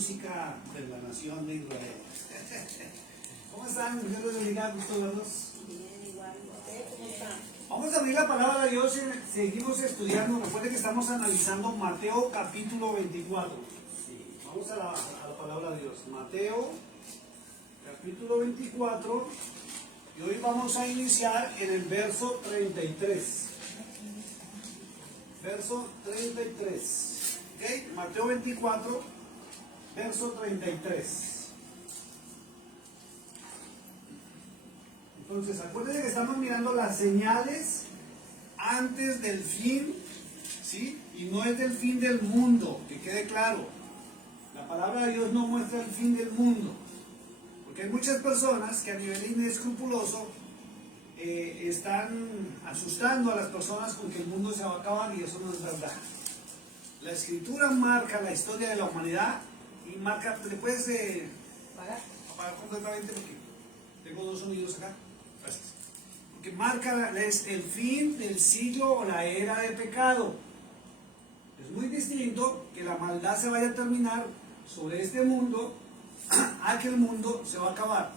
música de la nación de Israel. ¿Cómo están? Dios les bendiga, gusto verlos. Bien, igual. ¿Usted cómo está? Vamos a abrir la palabra de Dios y seguimos estudiando. Recuerden que estamos analizando Mateo capítulo 24. Vamos a la palabra de Dios. Mateo capítulo 24. Y hoy vamos a iniciar en el verso 33. Verso 33. ¿Ok? Mateo 24, verso 33. Entonces, acuérdense que estamos mirando las señales antes del fin, ¿sí? Y no es del fin del mundo, que quede claro. La palabra de Dios no muestra el fin del mundo. Porque hay muchas personas que a nivel inescrupuloso están asustando a las personas con que el mundo se va a acabar, y eso no es verdad. La escritura marca la historia de la humanidad y marca, ¿le puedes apagar completamente? Porque tengo dos sonidos acá. Gracias. Porque marca el fin del siglo o la era de pecado. Es muy distinto que la maldad se vaya a terminar sobre este mundo a que el mundo se va a acabar.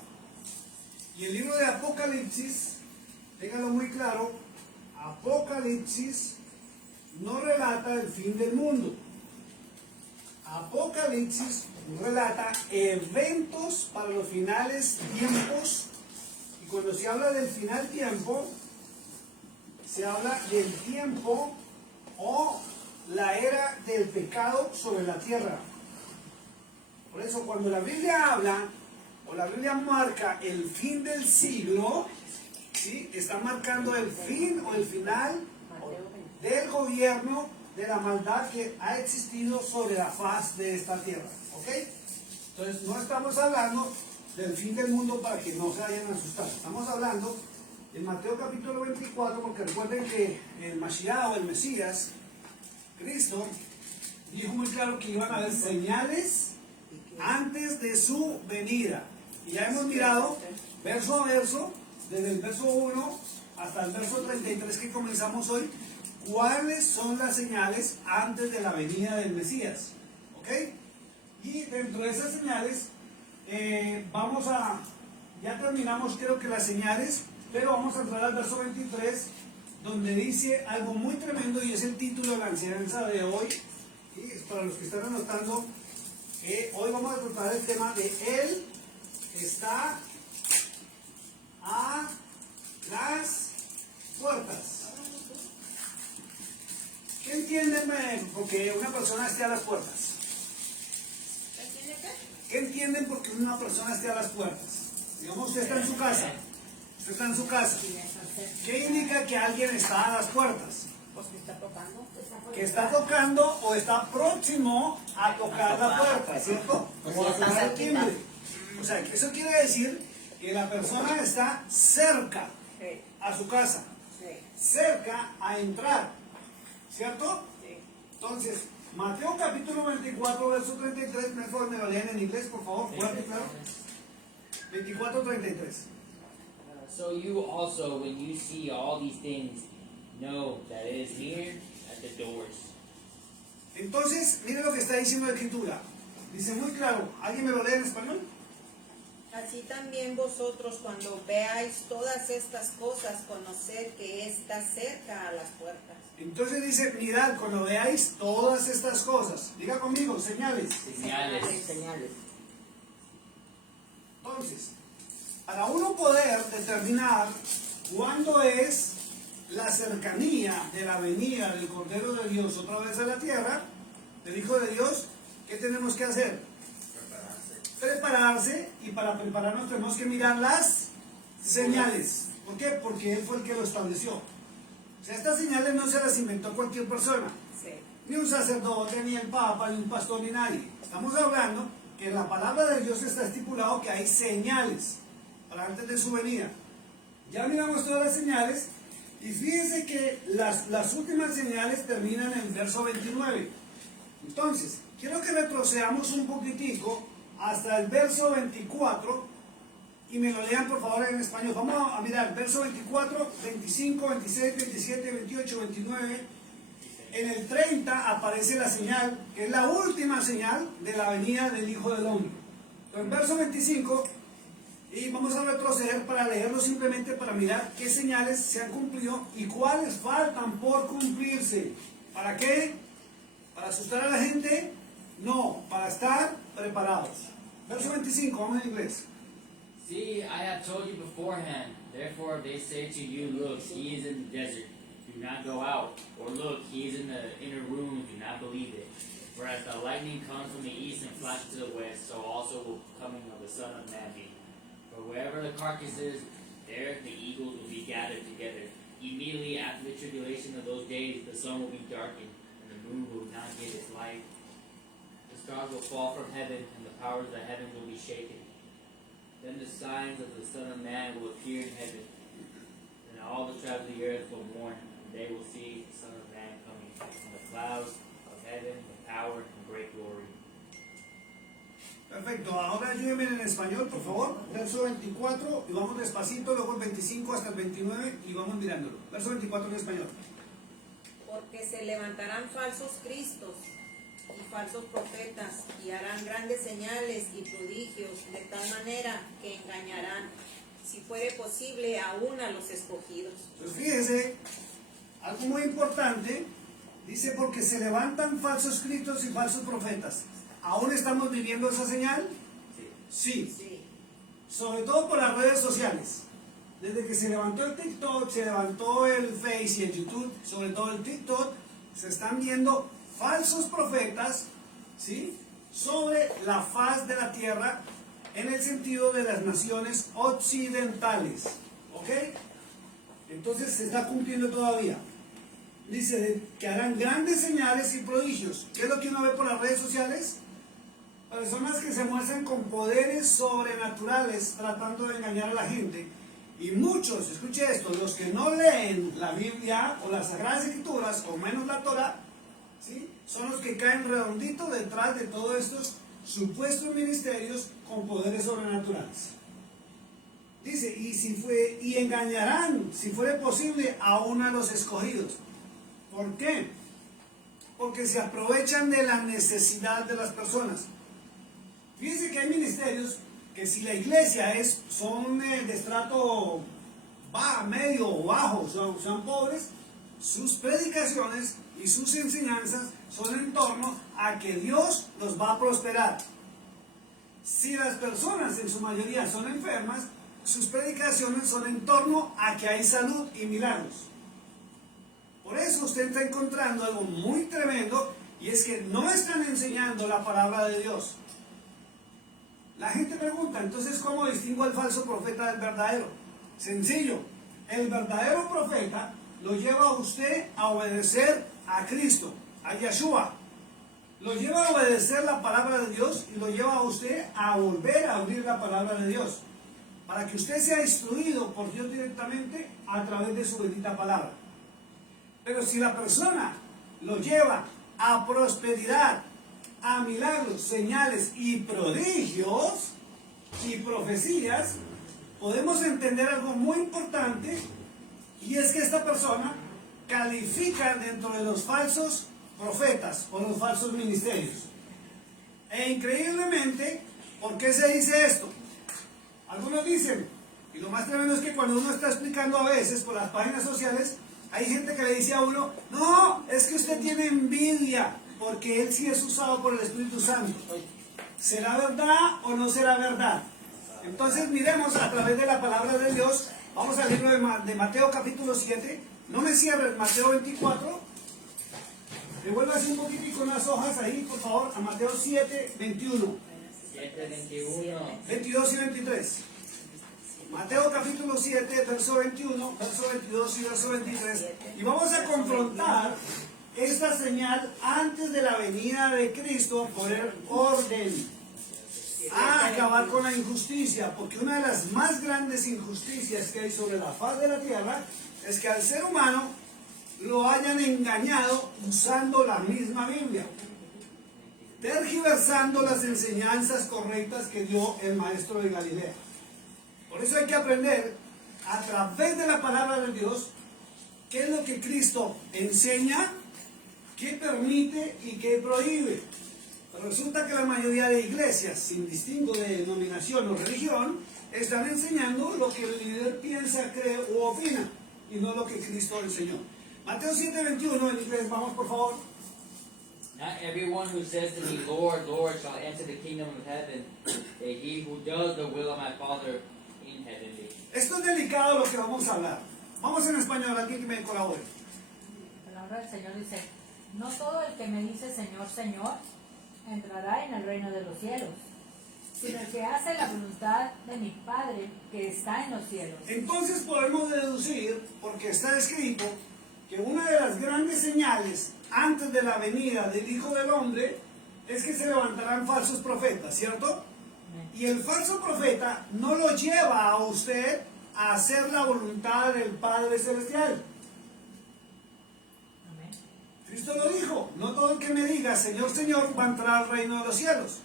Y el libro de Apocalipsis, téngalo muy claro, Apocalipsis no relata el fin del mundo. Apocalipsis relata eventos para los finales tiempos. Y cuando se habla del final tiempo, se habla del tiempo o la era del pecado sobre la tierra. Por eso cuando la Biblia habla o la Biblia marca el fin del siglo, ¿sí? Está marcando el fin o el final del gobierno de la maldad que ha existido sobre la faz de esta tierra. ¿Ok? Entonces no estamos hablando del fin del mundo para que no se vayan a asustar. Estamos hablando de Mateo capítulo 24, porque recuerden que el Mashiach o el Mesías, Cristo, dijo muy claro que iban a haber señales antes de su venida. Y ya hemos mirado verso a verso, desde el verso 1 hasta el verso 33 que comenzamos hoy, cuáles son las señales antes de la venida del Mesías. ¿Ok? Y dentro de esas señales, ya terminamos creo que las señales, pero vamos a entrar al verso 23, donde dice algo muy tremendo, y es el título de la enseñanza de hoy. Y es para los que están anotando, hoy vamos a tratar el tema de Él está a las puertas. ¿Qué entienden porque una persona esté a las puertas? ¿Qué entienden porque una persona esté a las puertas? Digamos, usted está en su casa. Usted está en su casa. ¿Qué indica que alguien está a las puertas? Pues que está tocando. Que está tocando o está próximo a tocar la puerta, ¿cierto? O a tocar el timbre. O sea, eso quiere decir que la persona está cerca a su casa, cerca a entrar, ¿cierto? Entonces, Mateo capítulo 24, verso 33, mejor me lo leen en inglés, por favor, fuerte, claro. 24:33. So you also, when you see all these things, know that it is near at the doors. Entonces, miren lo que está diciendo la Escritura. Dice muy claro, ¿alguien me lo lee en español? Así también vosotros, cuando veáis todas estas cosas, conoced que está cerca a las puertas. Entonces dice, mirad, cuando veáis todas estas cosas, diga conmigo, señales. Señales. Entonces, para uno poder determinar cuándo es la cercanía de la venida del Cordero de Dios otra vez a la tierra, del Hijo de Dios, ¿qué tenemos que hacer? Prepararse, y para prepararnos tenemos que mirar las señales. ¿Por qué? Porque Él fue el que lo estableció. O sea, estas señales no se las inventó cualquier persona, ni un sacerdote, ni el papa, ni un pastor, ni nadie. Estamos hablando que en la palabra de Dios está estipulado que hay señales para antes de su venida. Ya miramos todas las señales, y fíjense que las últimas señales terminan en el verso 29. Entonces, quiero que retrocedamos un poquitico hasta el verso 24 y me lo lean por favor en español. Vamos a mirar verso 24, 25, 26, 27, 28, 29, en el 30 aparece la señal, que es la última señal de la venida del Hijo del Hombre. Pero en verso 25, y vamos a retroceder para leerlo simplemente para mirar qué señales se han cumplido y cuáles faltan por cumplirse. ¿Para qué? ¿Para asustar a la gente? No, para estar preparados. Verso 25, vamos en inglés. See, I have told you beforehand. Therefore they say to you, look, he is in the desert. Do not go out. Or look, he is in the inner room. Do not believe it. For as the lightning comes from the east and flashes to the west, so also will coming of the Son of Man be. For wherever the carcass is, there the eagles will be gathered together. Immediately after the tribulation of those days, the sun will be darkened, and the moon will not give its light. The stars will fall from heaven, and the powers of the heaven will be shaken. Then the signs of the Son of Man will appear in heaven, and all the tribes of the earth will mourn, and they will see the Son of Man coming from the clouds of heaven with power and great glory. Perfecto, ahora ayúdenme en español, por favor. Verso 24, y vamos despacito, luego el 25 hasta el 29, y vamos mirándolo. Verso 24 en español. Porque se levantarán falsos cristos y falsos profetas, y harán grandes señales y prodigios, de tal manera que engañarán, si fuere posible, aún a los escogidos. Pues fíjense, algo muy importante, dice porque se levantan falsos cristos y falsos profetas. ¿Aún estamos viviendo esa señal? Sí. Sí. Sobre todo por las redes sociales. Desde que se levantó el TikTok, se levantó el Face y el YouTube, sobre todo el TikTok, se están viendo falsos profetas, ¿sí?, sobre la faz de la tierra, en el sentido de las naciones occidentales. ¿Ok? Entonces se está cumpliendo todavía. Dice que harán grandes señales y prodigios. ¿Qué es lo que uno ve por las redes sociales? Personas que se muestran con poderes sobrenaturales tratando de engañar a la gente. Y muchos, escuche esto, los que no leen la Biblia o las Sagradas Escrituras, o menos la Torah, ¿sí?, son los que caen redondito detrás de todos estos supuestos ministerios con poderes sobrenaturales. Dice, y engañarán, si fuere posible, aún a los escogidos. ¿Por qué? Porque se aprovechan de la necesidad de las personas. Fíjense que hay ministerios que si la iglesia son de estrato medio o bajo, son pobres, sus predicaciones y sus enseñanzas son en torno a que Dios los va a prosperar. Si las personas en su mayoría son enfermas, sus predicaciones son en torno a que hay salud y milagros. Por eso usted está encontrando algo muy tremendo, y es que no están enseñando la palabra de Dios. La gente pregunta, entonces, ¿cómo distingo al falso profeta del verdadero? Sencillo, el verdadero profeta lo lleva a usted a obedecer a Cristo, a Yeshua. Lo lleva a obedecer la palabra de Dios y lo lleva a usted a volver a abrir la palabra de Dios, para que usted sea instruido por Dios directamente a través de su bendita palabra. Pero si la persona lo lleva a prosperidad, a milagros, señales y prodigios y profecías, podemos entender algo muy importante, y es que esta persona califica dentro de los falsos profetas o los falsos ministerios. E increíblemente, ¿por qué se dice esto? Algunos dicen, y lo más tremendo es que cuando uno está explicando a veces por las páginas sociales, hay gente que le dice a uno, no, es que usted tiene envidia, porque él sí es usado por el Espíritu Santo. ¿Será verdad o no será verdad? Entonces miremos a través de la palabra de Dios. Vamos al libro de Mateo capítulo 7. No me cierres, Mateo 24. Devuélvase un poquitico unas hojas ahí, por favor, a Mateo 7, 21. 7, 21. 22 y 23. Mateo capítulo 7, verso 21, verso 22 y verso 23. Y vamos a confrontar esta señal antes de la venida de Cristo, poner orden a acabar con la injusticia, porque una de las más grandes injusticias que hay sobre la faz de la tierra es que al ser humano lo hayan engañado usando la misma Biblia, tergiversando las enseñanzas correctas que dio el maestro de Galilea. Por eso hay que aprender a través de la palabra de Dios qué es lo que Cristo enseña qué permite y qué prohíbe. Pero resulta que la mayoría de iglesias, sin distingo de denominación o religión, están enseñando lo que el líder piensa, cree o opina, y no lo que Cristo enseñó. Mateo 7:21 en inglés, vamos por favor. Not everyone who says to me, Lord, Lord, shall enter the kingdom of heaven, but he who does the will of my Father in heaven. Esto es delicado lo que vamos a hablar. Vamos en español, alguien que me colabore. La palabra del Señor dice, no todo el que me dice Señor, Señor, entrará en el reino de los cielos, sino el que hace la voluntad de mi Padre que está en los cielos. Entonces podemos deducir, porque está escrito, que una de las grandes señales antes de la venida del Hijo del Hombre es que se levantarán falsos profetas, ¿cierto? Y el falso profeta no lo lleva a usted a hacer la voluntad del Padre Celestial. Amén. Cristo lo dijo, no todo el que me diga Señor, Señor va a entrar al reino de los cielos,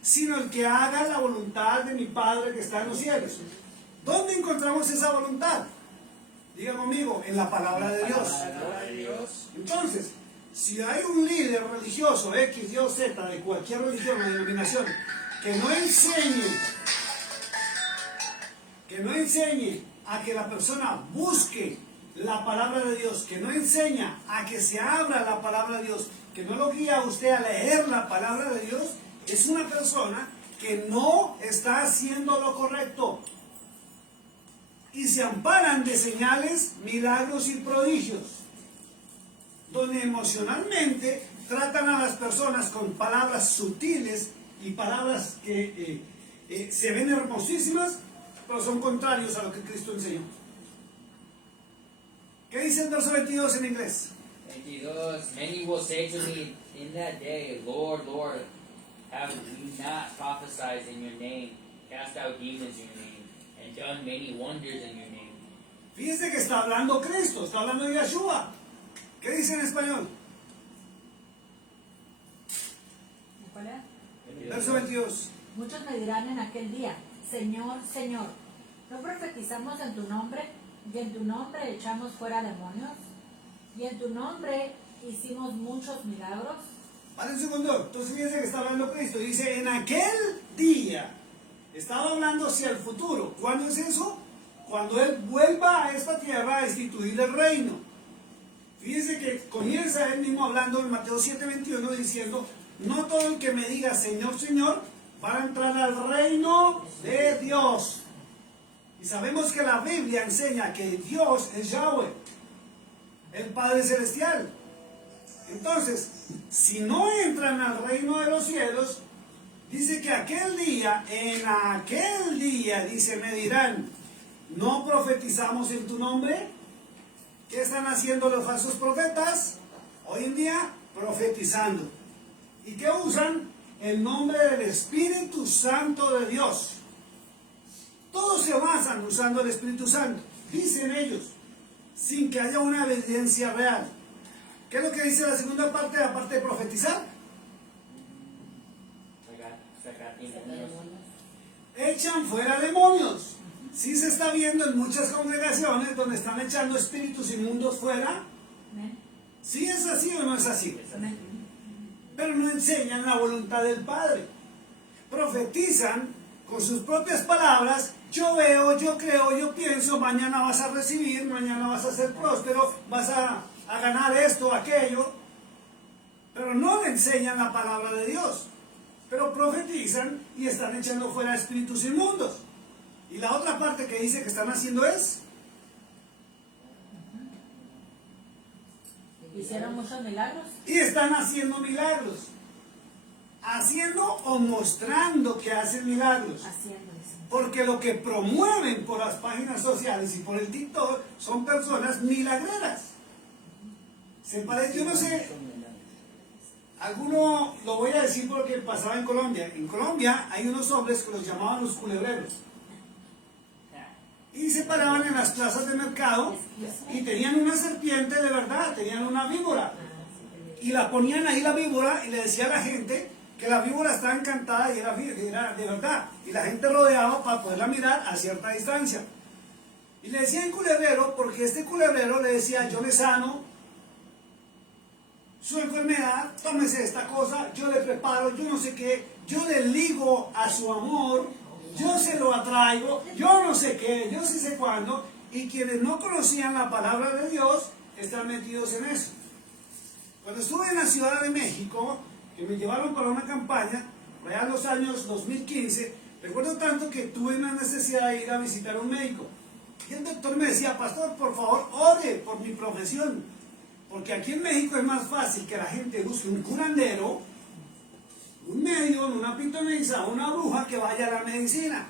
sino el que haga la voluntad de mi Padre que está en los cielos. ¿Dónde encontramos esa voluntad? Diga conmigo, en la palabra de Dios. Entonces, si hay un líder religioso, X, Y o Z, de cualquier religión o denominación, que no enseñe a que la persona busque la palabra de Dios, que no enseña a que se abra la palabra de Dios, que no lo guía a usted a leer la palabra de Dios, es una persona que no está haciendo lo correcto. Y se amparan de señales, milagros y prodigios, donde emocionalmente tratan a las personas con palabras sutiles y palabras que se ven hermosísimas, pero son contrarios a lo que Cristo enseñó. ¿Qué dice el verso 22 en inglés? 22. Many will say to me in that day, Lord, Lord, have we not prophesied in your name, cast out demons in your name, and done many wonders in your name? Fíjense que está hablando Cristo, está hablando de Yeshua. ¿Qué dice en español? ¿Cuál era? Verso 22. Muchos me dirán en aquel día, Señor, Señor, ¿no profetizamos en tu nombre? Y en tu nombre echamos fuera demonios. Y en tu nombre hicimos muchos milagros. Vale un segundo. Entonces fíjense que está hablando Cristo. Dice, en aquel día. Estaba hablando hacia el futuro. ¿Cuándo es eso? Cuando Él vuelva a esta tierra a instituir el reino. Fíjense que comienza Él mismo hablando en Mateo 7:21 diciendo, no todo el que me diga Señor, Señor, va a entrar al reino de Dios. Y sabemos que la Biblia enseña que Dios es Yahweh, el Padre Celestial. Entonces, si no entran al reino de los cielos, dice que en aquel día, dice, me dirán, ¿no profetizamos en tu nombre? ¿Qué están haciendo los falsos profetas? Hoy en día, profetizando. ¿Y qué usan? El nombre del Espíritu Santo de Dios. Todos se basan usando el Espíritu Santo, dicen ellos, sin que haya una evidencia real. ¿Qué es lo que dice la segunda parte, aparte de profetizar? Sacar demonios. Echan fuera demonios. Sí se está viendo en muchas congregaciones donde están echando espíritus inmundos fuera. Amén. ¿Sí es así o no es así? Amén. Pero no enseñan la voluntad del Padre. Profetizan con sus propias palabras. Yo veo, yo creo, yo pienso, mañana vas a recibir, mañana vas a ser próspero, vas a ganar esto, aquello. Pero no le enseñan la palabra de Dios. Pero profetizan y están echando fuera espíritus inmundos. Y la otra parte que dice que están haciendo es... Hicieron muchos milagros. Y están haciendo milagros. Haciendo o mostrando que hacen milagros. Haciendo eso. Porque lo que promueven por las páginas sociales y por el TikTok son personas milagreras. Se parece, yo no sé, alguno, lo voy a decir porque pasaba en Colombia. En Colombia hay unos hombres que los llamaban los culebreros. Y se paraban en las plazas de mercado y tenían una serpiente de verdad, tenían una víbora. Y la ponían ahí la víbora y le decía a la gente que la víbora estaba encantada y era de verdad. Y la gente rodeaba para poderla mirar a cierta distancia. Y le decían culebrero porque este culebrero le decía, yo le sano su enfermedad, tómese esta cosa, yo le preparo, yo no sé qué, yo le ligo a su amor, yo se lo atraigo, yo no sé qué, yo sí sé cuándo, y quienes no conocían la palabra de Dios están metidos en eso. Cuando estuve en la Ciudad de México, que me llevaron para una campaña, por allá en los años 2015, recuerdo tanto que tuve una necesidad de ir a visitar a un médico. Y el doctor me decía, pastor, por favor, ore por mi profesión. Porque aquí en México es más fácil que la gente busque un curandero, un médium, una pitonisa, una bruja que vaya a la medicina.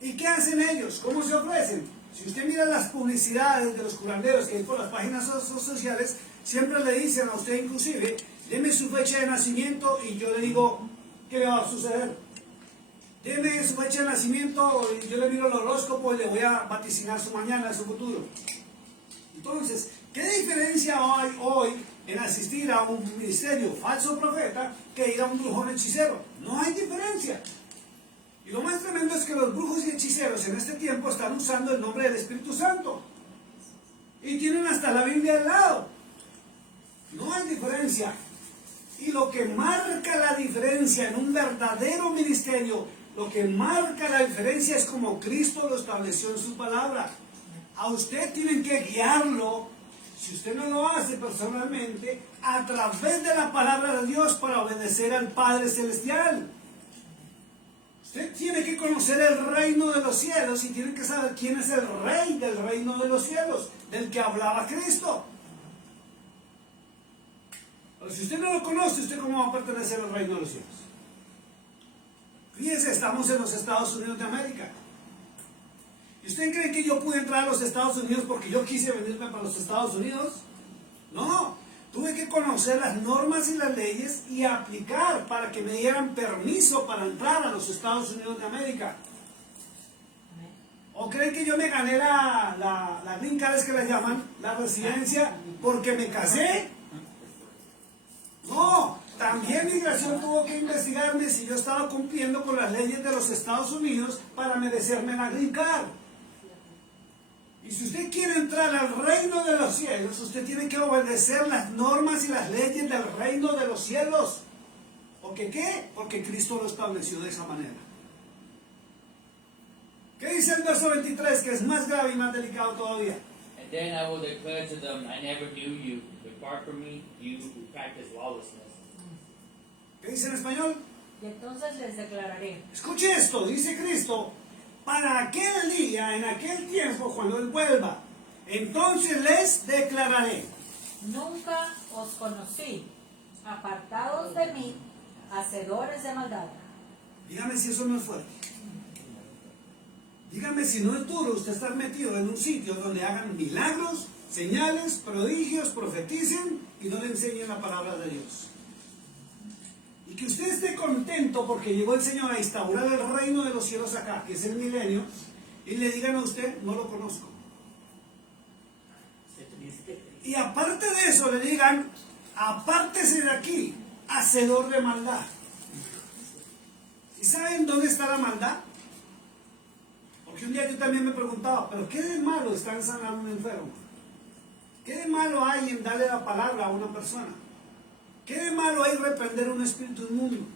¿Y qué hacen ellos? ¿Cómo se ofrecen? Si usted mira las publicidades de los curanderos que hay por las páginas sociales, siempre le dicen a usted inclusive, deme su fecha de nacimiento y yo le digo qué le va a suceder. Deme su fecha de nacimiento y yo le miro el horóscopo y le voy a vaticinar su mañana, su futuro. Entonces, ¿qué diferencia hay hoy en asistir a un ministerio falso profeta que ir a un brujón hechicero? No hay diferencia. Y lo más tremendo es que los brujos y hechiceros en este tiempo están usando el nombre del Espíritu Santo. Y tienen hasta la Biblia al lado. No hay diferencia. Y lo que marca la diferencia en un verdadero ministerio, lo que marca la diferencia es como Cristo lo estableció en su palabra. A usted tienen que guiarlo, si usted no lo hace personalmente, a través de la palabra de Dios para obedecer al Padre Celestial. Usted tiene que conocer el reino de los cielos y tiene que saber quién es el rey del reino de los cielos, del que hablaba Cristo. Pero si usted no lo conoce, ¿usted cómo va a pertenecer al reino de los cielos? Fíjense, estamos en los Estados Unidos de América. ¿Y usted cree que yo pude entrar a los Estados Unidos porque yo quise venirme para los Estados Unidos? No, tuve que conocer las normas y las leyes y aplicar para que me dieran permiso para entrar a los Estados Unidos de América. ¿O creen que yo me gané la green card, es que la llaman, la residencia, porque me casé? No, también migración tuvo que investigarme si yo estaba cumpliendo con las leyes de los Estados Unidos para merecerme la green card. Y si usted quiere entrar al reino de los cielos, usted tiene que obedecer las normas y las leyes del reino de los cielos. ¿Por qué? Porque Cristo lo estableció de esa manera. ¿Qué dice el verso 23? Que es más grave y más delicado todavía. And then I will declare to them, I never knew you. Depart from me, you who practice lawlessness. ¿Qué dice en español? Y entonces les declararé, Escuche esto, dice Cristo, para aquel día, en aquel tiempo, cuando Él vuelva, entonces les declararé. nunca os conocí, apartados de mí, hacedores de maldad. Dígame si eso no es fuerte. Dígame si no es duro usted estar metido en un sitio donde hagan milagros, señales, prodigios, profeticen y no le enseñen la palabra de Dios. Y que usted esté contento porque llegó el Señor a instaurar el reino de los cielos acá, que es el milenio, y le digan a usted, no lo conozco. Y aparte de eso le digan, apártese de aquí, hacedor de maldad. ¿Y saben dónde está la maldad? Porque un día yo también me preguntaba, ¿pero qué de malo está en sanar a un enfermo? ¿Qué de malo hay en darle la palabra a una persona? ¿Qué de malo hay reprender un espíritu inmundo?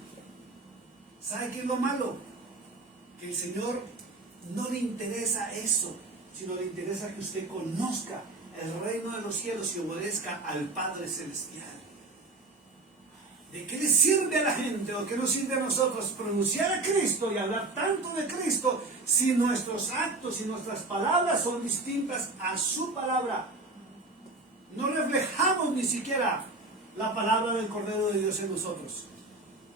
¿Sabe qué es lo malo? Que el Señor no le interesa eso, sino le interesa que usted conozca el reino de los cielos y obedezca al Padre Celestial. ¿De qué le sirve a la gente o qué nos sirve a nosotros pronunciar a Cristo y hablar tanto de Cristo si nuestros actos y nuestras palabras son distintas a su palabra? No reflejamos ni siquiera la palabra del Cordero de Dios en nosotros.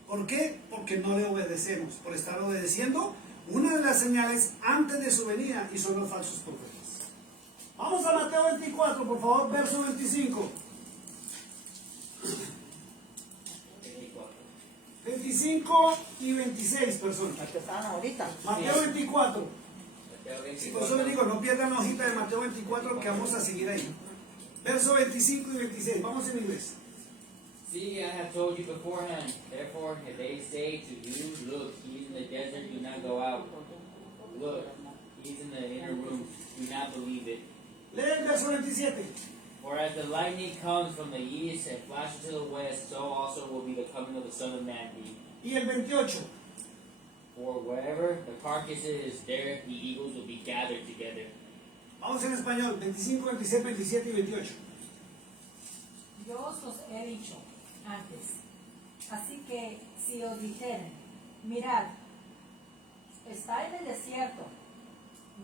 ¿Por qué? Porque no le obedecemos. Por estar obedeciendo una de las señales antes de su venida, y son los falsos profetas. Vamos a Mateo 24, por favor, verso 25. 25 y 26 personas. Las que estaban ahorita. Mateo 24. Mateo Sí, por eso le digo, no pierdan la hojita de Mateo 24 que vamos a seguir ahí. Verso 25 y 26. Vamos en inglés. See, I have told you beforehand. Therefore, if they say to you, look, he is in the desert, do not go out. Look, he is in the inner room, do not believe it. Lee el verso 27. For as the lightning comes from the east and flashes to the west, so also will be the coming of the Son of Man be. Y el 28. For wherever the carcass is, there the eagles will be gathered together. Vamos en español, 25, 26, 27 y 28. Yo os los he dicho antes. Así que si os dijeren, mirad, está en el desierto,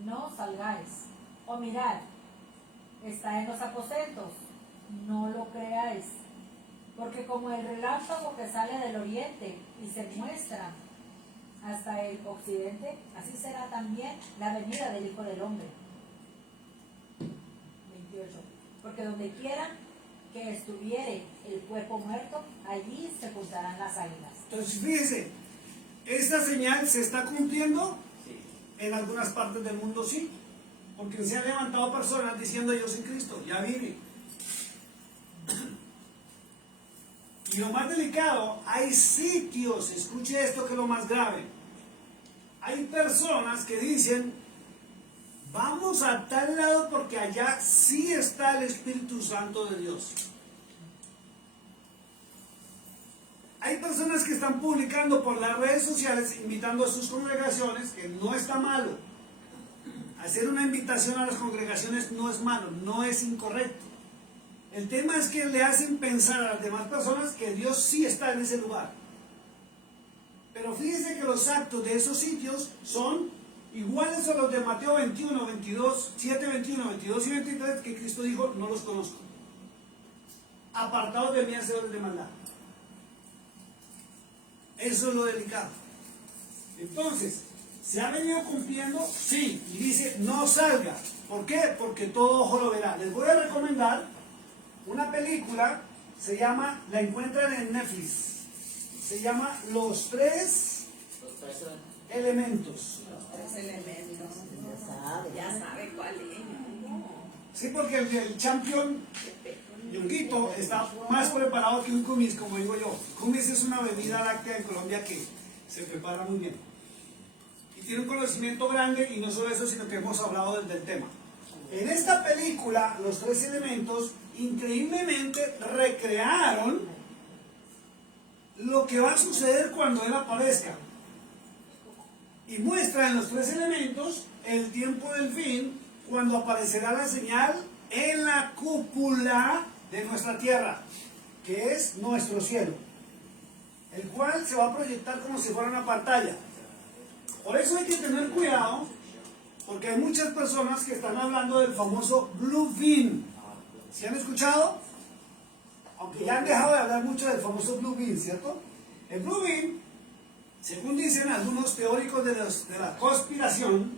no salgáis. O mirad, está en los aposentos, no lo creáis. Porque como el relámpago que sale del oriente y se muestra hasta el occidente, así será también la venida del Hijo del Hombre. 28. Porque donde quiera que estuviere el cuerpo muerto, allí se juntarán las águilas. Entonces, fíjese, esta señal se está cumpliendo Sí. en algunas partes del mundo, sí. Porque se han levantado personas diciendo yo soy Cristo, ya vine. Y lo más delicado, hay sitios, escuche esto que es lo más grave. Hay personas que dicen, vamos a tal lado porque allá sí está el Espíritu Santo de Dios. Hay personas que están publicando por las redes sociales, invitando a sus congregaciones, que no está malo. Hacer una invitación a las congregaciones no es malo, no es incorrecto. El tema es que le hacen pensar a las demás personas que Dios sí está en ese lugar. Pero fíjense que los actos de esos sitios son iguales a los de Mateo 21, 22, 7, 21, 22 y 23, que Cristo dijo, no los conozco. Apartados de mí, hacedores de maldad. Eso es lo delicado. Entonces, ¿se ha venido cumpliendo? Sí. Y dice, no salga. ¿Por qué? Porque todo ojo lo verá. Les voy a recomendar una película, se llama, la encuentran en Netflix. Se llama Los Tres Elementos. Tres elementos. Ya sabe cuál es. Sí, porque el champion Yunguito está más preparado que un kumis, como digo yo. Kumis es una bebida láctea en Colombia que se prepara muy bien. Y tiene un conocimiento grande, y no solo eso, sino que hemos hablado del tema. En esta película, Los Tres Elementos, increíblemente recrearon lo que va a suceder cuando él aparezca. Y muestra en Los Tres Elementos el tiempo del fin, cuando aparecerá la señal en la cúpula de nuestra tierra, que es nuestro cielo, el cual se va a proyectar como si fuera una pantalla. Por eso hay que tener cuidado, porque hay muchas personas que están hablando del famoso Blue Beam. ¿Se han escuchado? Aunque ya han dejado de hablar mucho del famoso Blue Beam, ¿cierto? El Blue Beam, según dicen algunos teóricos de la conspiración,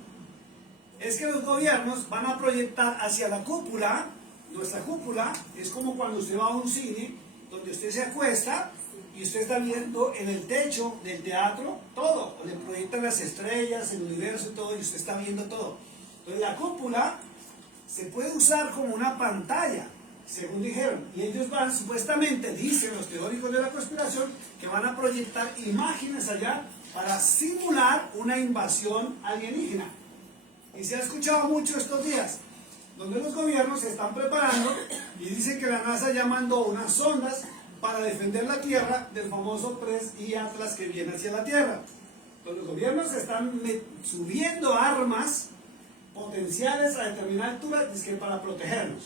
es que los gobiernos van a proyectar hacia la cúpula. Nuestra cúpula es como cuando usted va a un cine, donde usted se acuesta y usted está viendo en el techo del teatro todo, le proyectan las estrellas, el universo y todo, y usted está viendo todo. Entonces la cúpula se puede usar como una pantalla, según dijeron, y ellos van, supuestamente, dicen los teóricos de la conspiración, que van a proyectar imágenes allá para simular una invasión alienígena. Y se ha escuchado mucho estos días, donde los gobiernos se están preparando y dicen que la NASA ya mandó unas sondas para defender la Tierra del famoso Press y Atlas que viene hacia la Tierra. Entonces, los gobiernos están subiendo armas potenciales a determinada altura, es que para protegernos.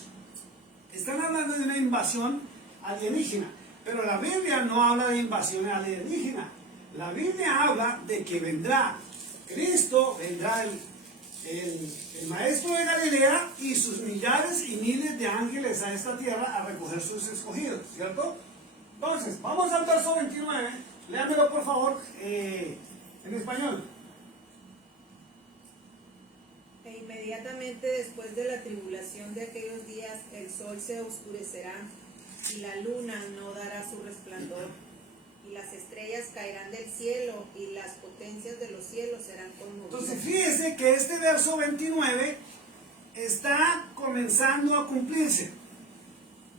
Están hablando de una invasión alienígena, pero la Biblia no habla de invasión alienígena. La Biblia habla de que vendrá Cristo, vendrá el maestro de Galilea y sus millares y miles de ángeles a esta tierra a recoger sus escogidos, ¿cierto? Entonces, vamos al verso 29, léamelo por favor en español. E inmediatamente después de la tribulación de aquellos días, el sol se oscurecerá y la luna no dará su resplandor, y las estrellas caerán del cielo y las potencias de los cielos serán conmovidas. Entonces, fíjese que este verso 29 está comenzando a cumplirse.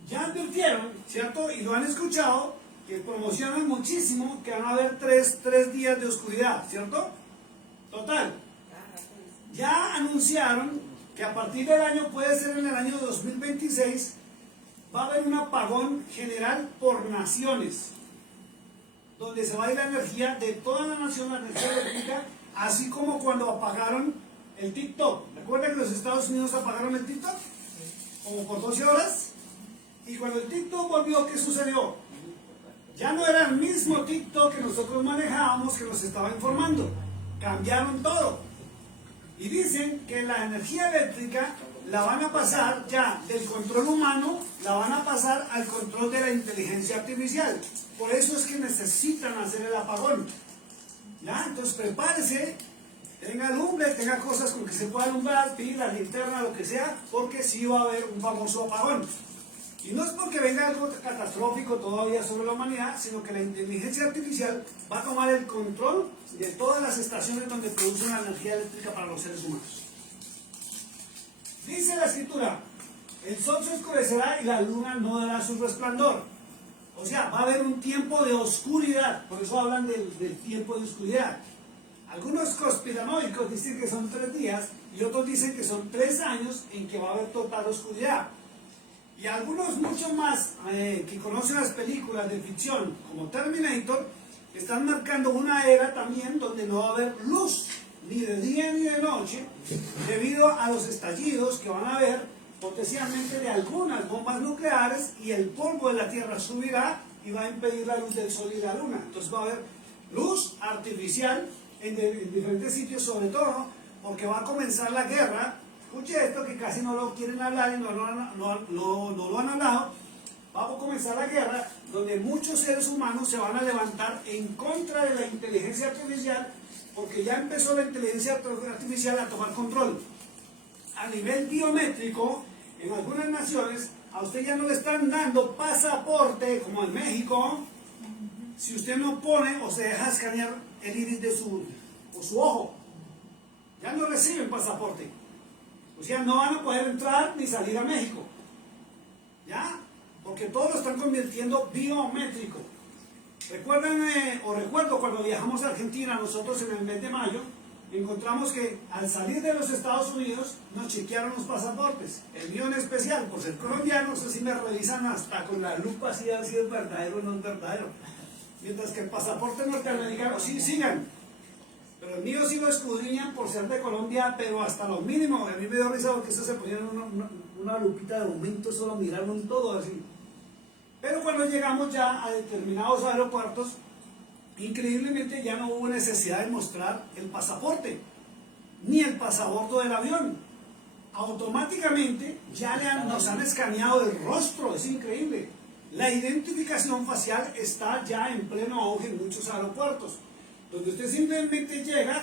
Ya advirtieron, ¿cierto? Y lo han escuchado, que promocionan muchísimo que van a haber tres días de oscuridad, ¿cierto? Total. Ya anunciaron que a partir del año, puede ser en el año 2026, va a haber un apagón general por naciones, donde se va a ir la energía de toda la nación, la energía eléctrica, así como cuando apagaron el TikTok. ¿Recuerdan que los Estados Unidos apagaron el TikTok? Como por 12 horas. Y cuando el TikTok volvió, ¿qué sucedió? Ya no era el mismo TikTok que nosotros manejábamos, que nos estaba informando. Cambiaron todo. Y dicen que la energía eléctrica la van a pasar ya del control humano, la van a pasar al control de la inteligencia artificial. Por eso es que necesitan hacer el apagón. ¿Ya? Entonces prepárese, tenga lumbre, tenga cosas con que se pueda alumbrar, pilas, linterna, lo que sea, porque sí va a haber un famoso apagón. Y no es porque venga algo catastrófico todavía sobre la humanidad, sino que la inteligencia artificial va a tomar el control de todas las estaciones donde producen la energía eléctrica para los seres humanos. Dice la escritura, el sol se oscurecerá y la luna no dará su resplandor. O sea, va a haber un tiempo de oscuridad, por eso hablan del tiempo de oscuridad. Algunos conspiranoicos dicen que son 3 días y otros dicen que son 3 años en que va a haber total oscuridad. Y algunos mucho más que conocen las películas de ficción, como Terminator, están marcando una era también donde no va a haber luz, ni de día ni de noche, debido a los estallidos que van a haber potencialmente de algunas bombas nucleares, y el polvo de la Tierra subirá y va a impedir la luz del Sol y la Luna. Entonces va a haber luz artificial en diferentes sitios, sobre todo porque va a comenzar la guerra. Escuche esto, que casi no lo quieren hablar y no lo han hablado. Va a comenzar la guerra donde muchos seres humanos se van a levantar en contra de la inteligencia artificial, porque ya empezó la inteligencia artificial a tomar control. A nivel biométrico, en algunas naciones, a usted ya no le están dando pasaporte, como en México, si usted no pone o se deja escanear el iris de su ojo. Ya no reciben pasaporte. O sea, no van a poder entrar ni salir a México. ¿Ya? Porque todo lo están convirtiendo biométrico. Recuerdo cuando viajamos a Argentina, nosotros en el mes de mayo, encontramos que al salir de los Estados Unidos nos chequearon los pasaportes. El mío en especial, por ser colombiano, eso sí me revisan hasta con la lupa si es verdadero o no es verdadero. Mientras que el pasaporte norteamericano, sí, sigan. Pero el mío sí lo escudriñan por ser de Colombia, pero hasta lo mínimo. A mí me dio risa porque eso se ponían una lupita de momento, solo miraron todo así. Pero cuando llegamos ya a determinados aeropuertos, increíblemente ya no hubo necesidad de mostrar el pasaporte, ni el pasabordo del avión. Automáticamente ya nos han escaneado el rostro, es increíble. La identificación facial está ya en pleno auge en muchos aeropuertos, donde usted simplemente llega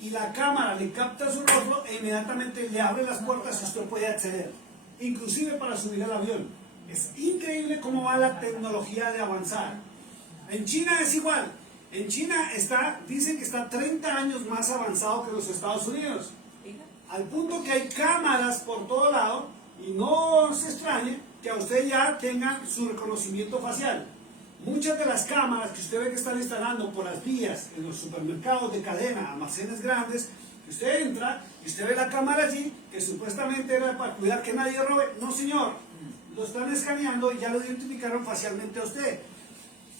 y la cámara le capta su rostro e inmediatamente le abre las puertas y usted puede acceder, inclusive para subir al avión. Es increíble cómo va la tecnología de avanzar. En China es igual. En China dicen que está 30 años más avanzado que los Estados Unidos. Al punto que hay cámaras por todo lado, y no se extrañe que a usted ya tenga su reconocimiento facial. Muchas de las cámaras que usted ve que están instalando por las vías, en los supermercados de cadena, almacenes grandes, que usted entra y usted ve la cámara allí, que supuestamente era para cuidar que nadie robe. No, señor, lo están escaneando y ya lo identificaron facialmente a usted.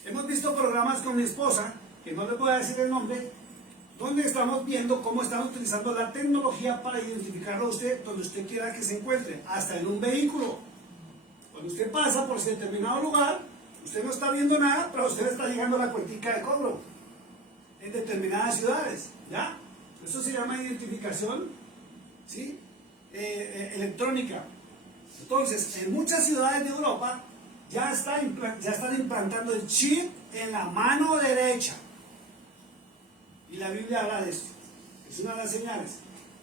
Hemos visto programas con mi esposa, que no le voy a decir el nombre, donde estamos viendo cómo están utilizando la tecnología para identificarlo a usted donde usted quiera que se encuentre, hasta en un vehículo. Cuando usted pasa por ese determinado lugar, usted no está viendo nada, pero a usted le está llegando la cuentica de cobro en determinadas ciudades, ¿ya? Eso se llama identificación, ¿sí? Electrónica. Entonces, en muchas ciudades de Europa ya están implantando el chip en la mano derecha. Y la Biblia habla de esto. Es una de las señales.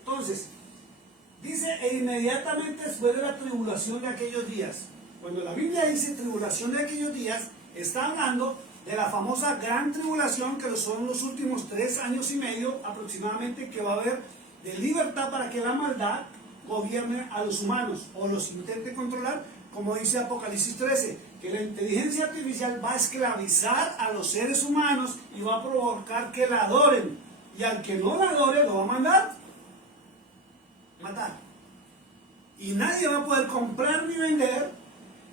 Entonces, dice, e inmediatamente después de la tribulación de aquellos días. Cuando la Biblia dice tribulación de aquellos días, está hablando de la famosa gran tribulación, que son los últimos 3 años y medio aproximadamente, que va a haber de libertad para que la maldad gobierne a los humanos o los intente controlar, como dice Apocalipsis 13, que la inteligencia artificial va a esclavizar a los seres humanos y va a provocar que la adoren, y al que no la adore lo va a mandar matar, y nadie va a poder comprar ni vender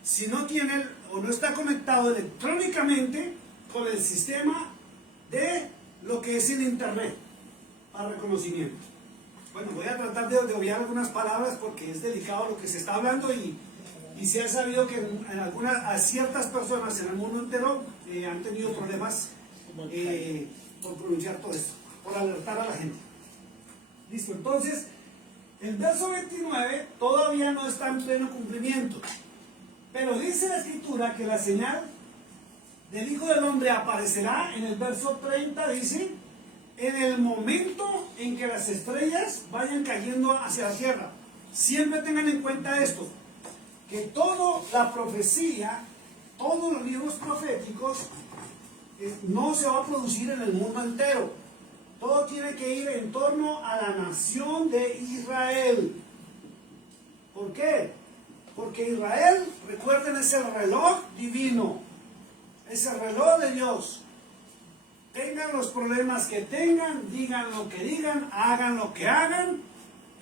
si no tiene o no está conectado electrónicamente con el sistema de lo que es el internet para reconocimiento. Bueno, voy a tratar de obviar algunas palabras porque es delicado lo que se está hablando y se ha sabido que a ciertas personas en el mundo entero han tenido problemas por pronunciar todo esto, por alertar a la gente. Listo, entonces el verso 29 todavía no está en pleno cumplimiento, pero dice la escritura que la señal del Hijo del Hombre aparecerá en el verso 30, dice, en el momento en que las estrellas vayan cayendo hacia la tierra. Siempre tengan en cuenta esto, que toda la profecía, todos los libros proféticos, no se va a producir en el mundo entero. Todo tiene que ir en torno a la nación de Israel. ¿Por qué? Porque Israel, recuerden, es el reloj divino, es el reloj de Dios. Tengan los problemas que tengan, digan lo que digan, hagan lo que hagan,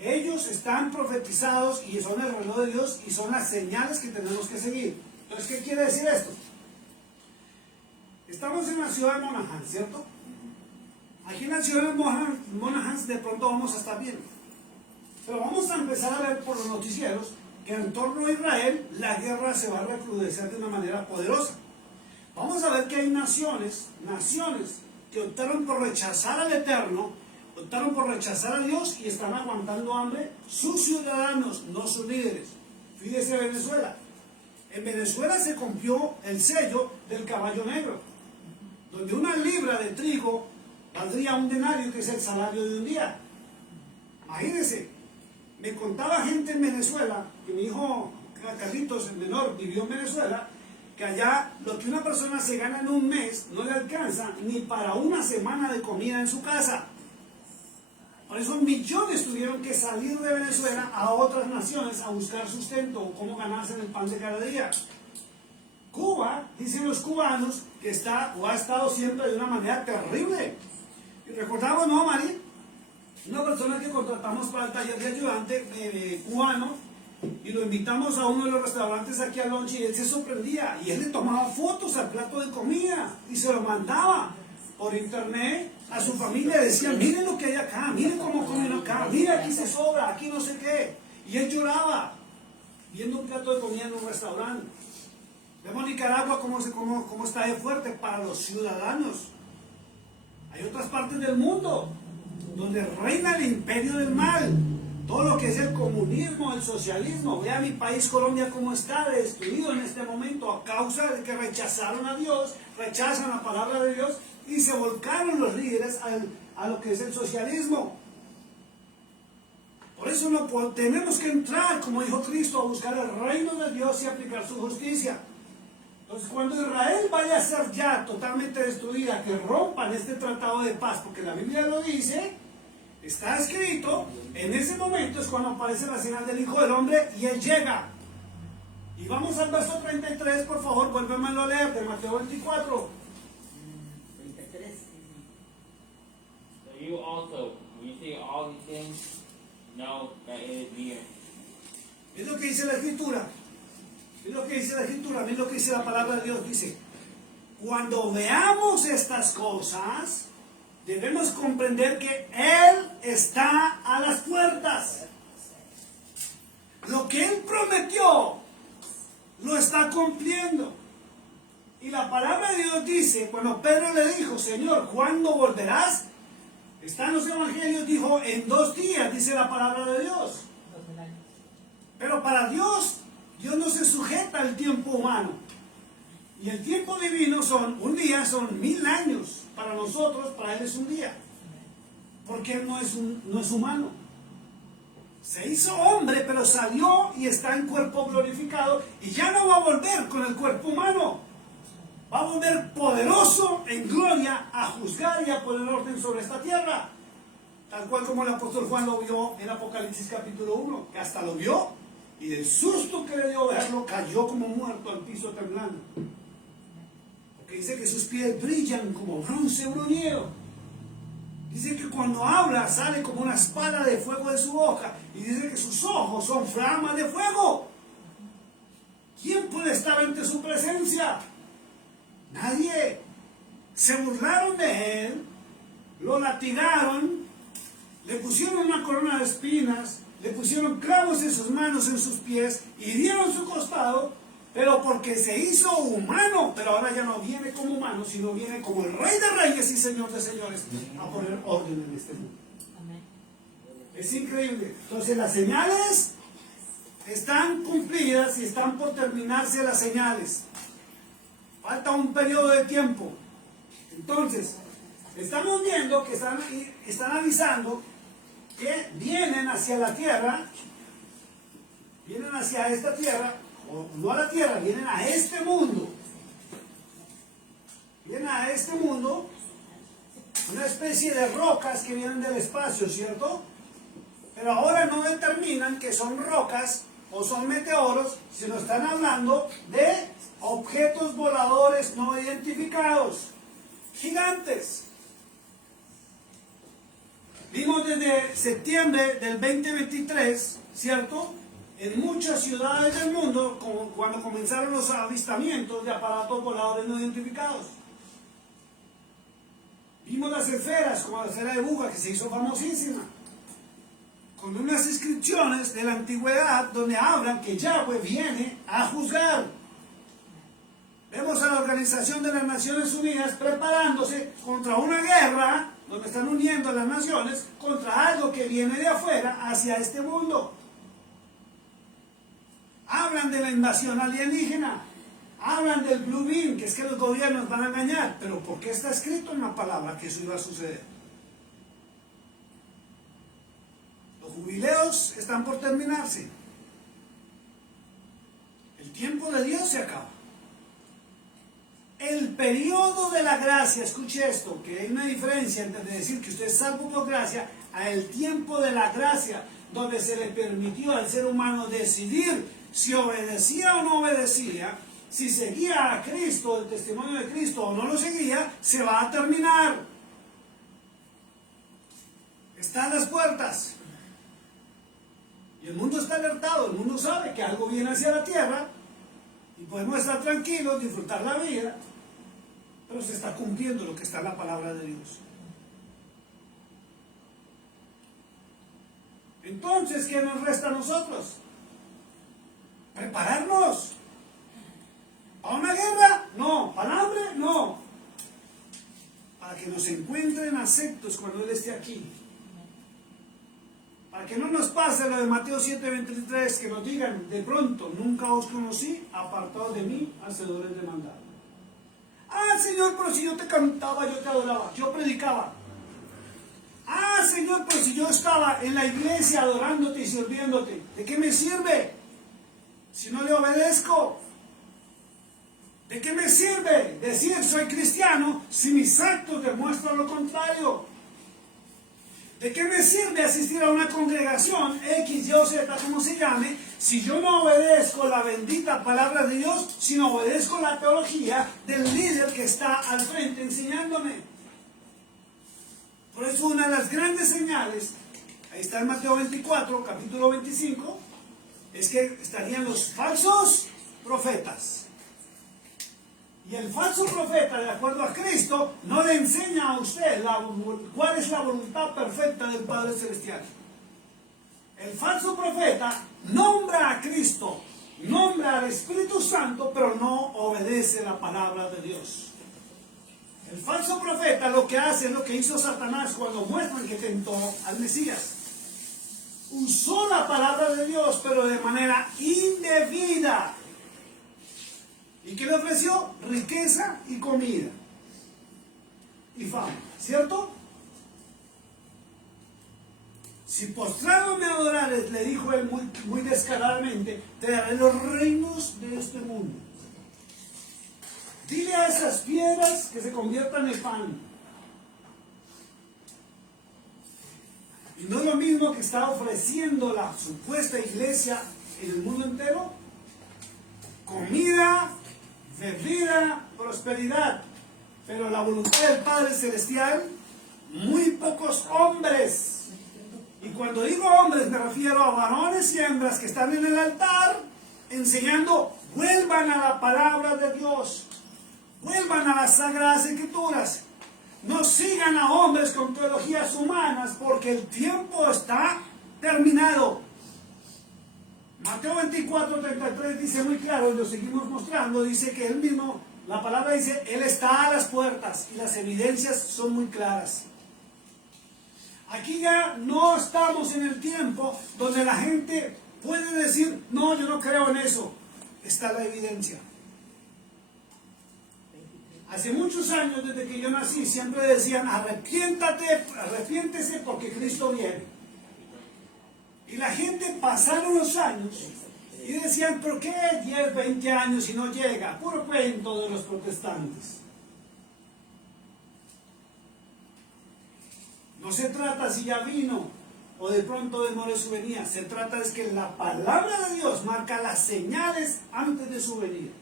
ellos están profetizados y son el reloj de Dios y son las señales que tenemos que seguir. Entonces, ¿qué quiere decir esto? Estamos en la ciudad de Monaghan, ¿cierto? Aquí en la ciudad de Monaghan de pronto vamos a estar bien. Pero vamos a empezar a ver por los noticieros que en torno a Israel la guerra se va a recrudecer de una manera poderosa. Vamos a ver que hay naciones que optaron por rechazar al Eterno, optaron por rechazar a Dios y están aguantando hambre sus ciudadanos, no sus líderes. Fíjese Venezuela. En Venezuela se cumplió el sello del caballo negro, donde una libra de trigo valdría un denario, que es el salario de un día. Imagínense, me contaba gente en Venezuela, que mi hijo Carlitos, el menor, vivió en Venezuela, que allá lo que una persona se gana en un mes no le alcanza ni para una semana de comida en su casa. Por eso millones tuvieron que salir de Venezuela a otras naciones a buscar sustento o cómo ganarse el pan de cada día. Cuba, dicen los cubanos, que está o ha estado siempre de una manera terrible. Y recordamos, ¿no, Mari? Una persona que contratamos para el taller de ayudante cubano y lo invitamos a uno de los restaurantes aquí a lunch y él se sorprendía y él le tomaba fotos al plato de comida y se lo mandaba por internet a su familia. Decía, miren lo que hay acá, miren cómo comen acá, mira aquí se sobra, aquí no sé qué. Y él lloraba viendo un plato de comida en un restaurante. Vemos Nicaragua cómo está de fuerte para los ciudadanos. Hay otras partes del mundo donde reina el imperio del mal, todo lo que es el comunismo, el socialismo. Vea mi país Colombia cómo está destruido en este momento a causa de que rechazaron a Dios, rechazan la palabra de Dios y se volcaron los líderes a lo que es el socialismo. Por eso tenemos que entrar, como dijo Cristo, a buscar el reino de Dios y aplicar su justicia. Entonces, cuando Israel vaya a ser ya totalmente destruida, que rompan este tratado de paz, porque la Biblia lo dice, está escrito, en ese momento es cuando aparece la señal del Hijo del Hombre y Él llega. Y vamos al verso 33, por favor, vuélvemelo a leer, de Mateo 24. 33. So you also, when you see all these things, know that it is near. Es lo que dice la Escritura. Es lo que dice la Escritura, es lo que dice la palabra de Dios. Dice, cuando veamos estas cosas, debemos comprender que Él está a las puertas. Lo que Él prometió, lo está cumpliendo. Y la palabra de Dios dice, cuando Pedro le dijo, Señor, ¿cuándo volverás? Está en los evangelios, dijo, en 2 días, dice la palabra de Dios. Pero para Dios, Dios no se sujeta al tiempo humano. Y el tiempo divino un día son 1000 años. Para nosotros, para Él es un día. Porque Él no es humano. Se hizo hombre, pero salió y está en cuerpo glorificado. Y ya no va a volver con el cuerpo humano. Va a volver poderoso en gloria a juzgar y a poner orden sobre esta tierra. Tal cual como el apóstol Juan lo vio en Apocalipsis capítulo 1. Que hasta lo vio. Y del susto que le dio verlo, cayó como muerto al piso temblando. Porque dice que sus pies brillan como bronce bruñido. Dice que cuando habla sale como una espada de fuego de su boca. Y dice que sus ojos son flamas de fuego. ¿Quién puede estar ante su presencia? Nadie. Se burlaron de él, lo latigaron, le pusieron una corona de espinas, le pusieron clavos en sus manos, en sus pies, hirieron su costado, pero porque se hizo humano, pero ahora ya no viene como humano, sino viene como el Rey de Reyes y Señor de Señores a poner orden en este mundo. Amén. Es increíble. Entonces las señales están cumplidas y están por terminarse las señales. Falta un periodo de tiempo. Entonces, estamos viendo que están avisando que vienen hacia la tierra, vienen hacia esta tierra, o no a la tierra, vienen a este mundo. Vienen a este mundo, una especie de rocas que vienen del espacio, ¿cierto? Pero ahora no determinan que son rocas o son meteoros, sino están hablando de objetos voladores no identificados, gigantes. Vimos desde septiembre del 2023, ¿cierto? En muchas ciudades del mundo, cuando comenzaron los avistamientos de aparatos voladores no identificados. Vimos las esferas, como la esfera de Buga, que se hizo famosísima, con unas inscripciones de la antigüedad donde hablan que Yahweh viene a juzgar. Vemos a la Organización de las Naciones Unidas preparándose contra una guerra, donde están uniendo a las naciones, contra algo que viene de afuera hacia este mundo. Hablan de la invasión alienígena, hablan del Blue Beam, que es que los gobiernos van a engañar, pero ¿por qué está escrito en la palabra que eso iba a suceder? Los jubileos están por terminarse. El tiempo de Dios se acaba. El periodo de la gracia, escuche esto, que hay una diferencia entre decir que usted es salvo por gracia a el tiempo de la gracia, donde se le permitió al ser humano decidir si obedecía o no obedecía, si seguía a Cristo, el testimonio de Cristo, o no lo seguía, se va a terminar. Está a las puertas. Y el mundo está alertado, el mundo sabe que algo viene hacia la tierra, y podemos estar tranquilos, disfrutar la vida, pero se está cumpliendo lo que está en la palabra de Dios. Entonces, ¿qué nos resta a nosotros? ¿Prepararnos? ¿Para una guerra? No. ¿Para hambre? No. Para que nos encuentren aceptos cuando Él esté aquí. Para que no nos pase lo de Mateo 7:23, que nos digan de pronto, nunca os conocí, apartados de mí, hacedores de maldad. Ah, Señor, pero si yo te cantaba, yo te adoraba, yo predicaba. Ah, Señor, pero si yo estaba en la iglesia adorándote y sirviéndote, ¿de qué me sirve si no le obedezco? ¿De qué me sirve decir soy cristiano si mis actos demuestran lo contrario? ¿De qué me sirve asistir a una congregación X, Y o Z, como se llame, si yo no obedezco la bendita palabra de Dios, sino obedezco la teología del líder que está al frente enseñándome? Por eso una de las grandes señales, ahí está en Mateo 24, capítulo 25, es que estarían los falsos profetas. Y el falso profeta, de acuerdo a Cristo, no le enseña a usted cuál es la voluntad perfecta del Padre Celestial. El falso profeta nombra a Cristo, nombra al Espíritu Santo, pero no obedece la palabra de Dios. El falso profeta lo que hace es lo que hizo Satanás cuando muestran que tentó al Mesías. Usó la palabra de Dios, pero de manera indebida. ¿Y qué le ofreció? Riqueza y comida. Y fama, ¿cierto? Si postrado me adorares, le dijo él muy descaradamente, te daré los reinos de este mundo. Dile a esas piedras que se conviertan en pan. Y no es lo mismo que está ofreciendo la supuesta iglesia en el mundo entero. Comida, bebida, prosperidad. Pero la voluntad del Padre Celestial, muy pocos hombres. Y cuando digo hombres me refiero a varones y hembras que están en el altar enseñando Vuelvan a la palabra de Dios. Vuelvan a las Sagradas Escrituras. No sigan a hombres con teologías humanas porque el tiempo está terminado. Mateo 24:33 dice muy claro, y lo seguimos mostrando, dice que él mismo, la palabra dice, Él está a las puertas y las evidencias son muy claras. Aquí ya no estamos en el tiempo donde la gente puede decir, no, yo no creo en eso. Está la evidencia. Hace muchos años, desde que yo nací, siempre decían, arrepiéntese porque Cristo viene. Y la gente pasaron los años y decían, ¿por qué 10, 20 años y no llega? Puro cuento de los protestantes. No se trata si ya vino o de pronto demore su venida. Se trata es que la palabra de Dios marca las señales antes de su venida.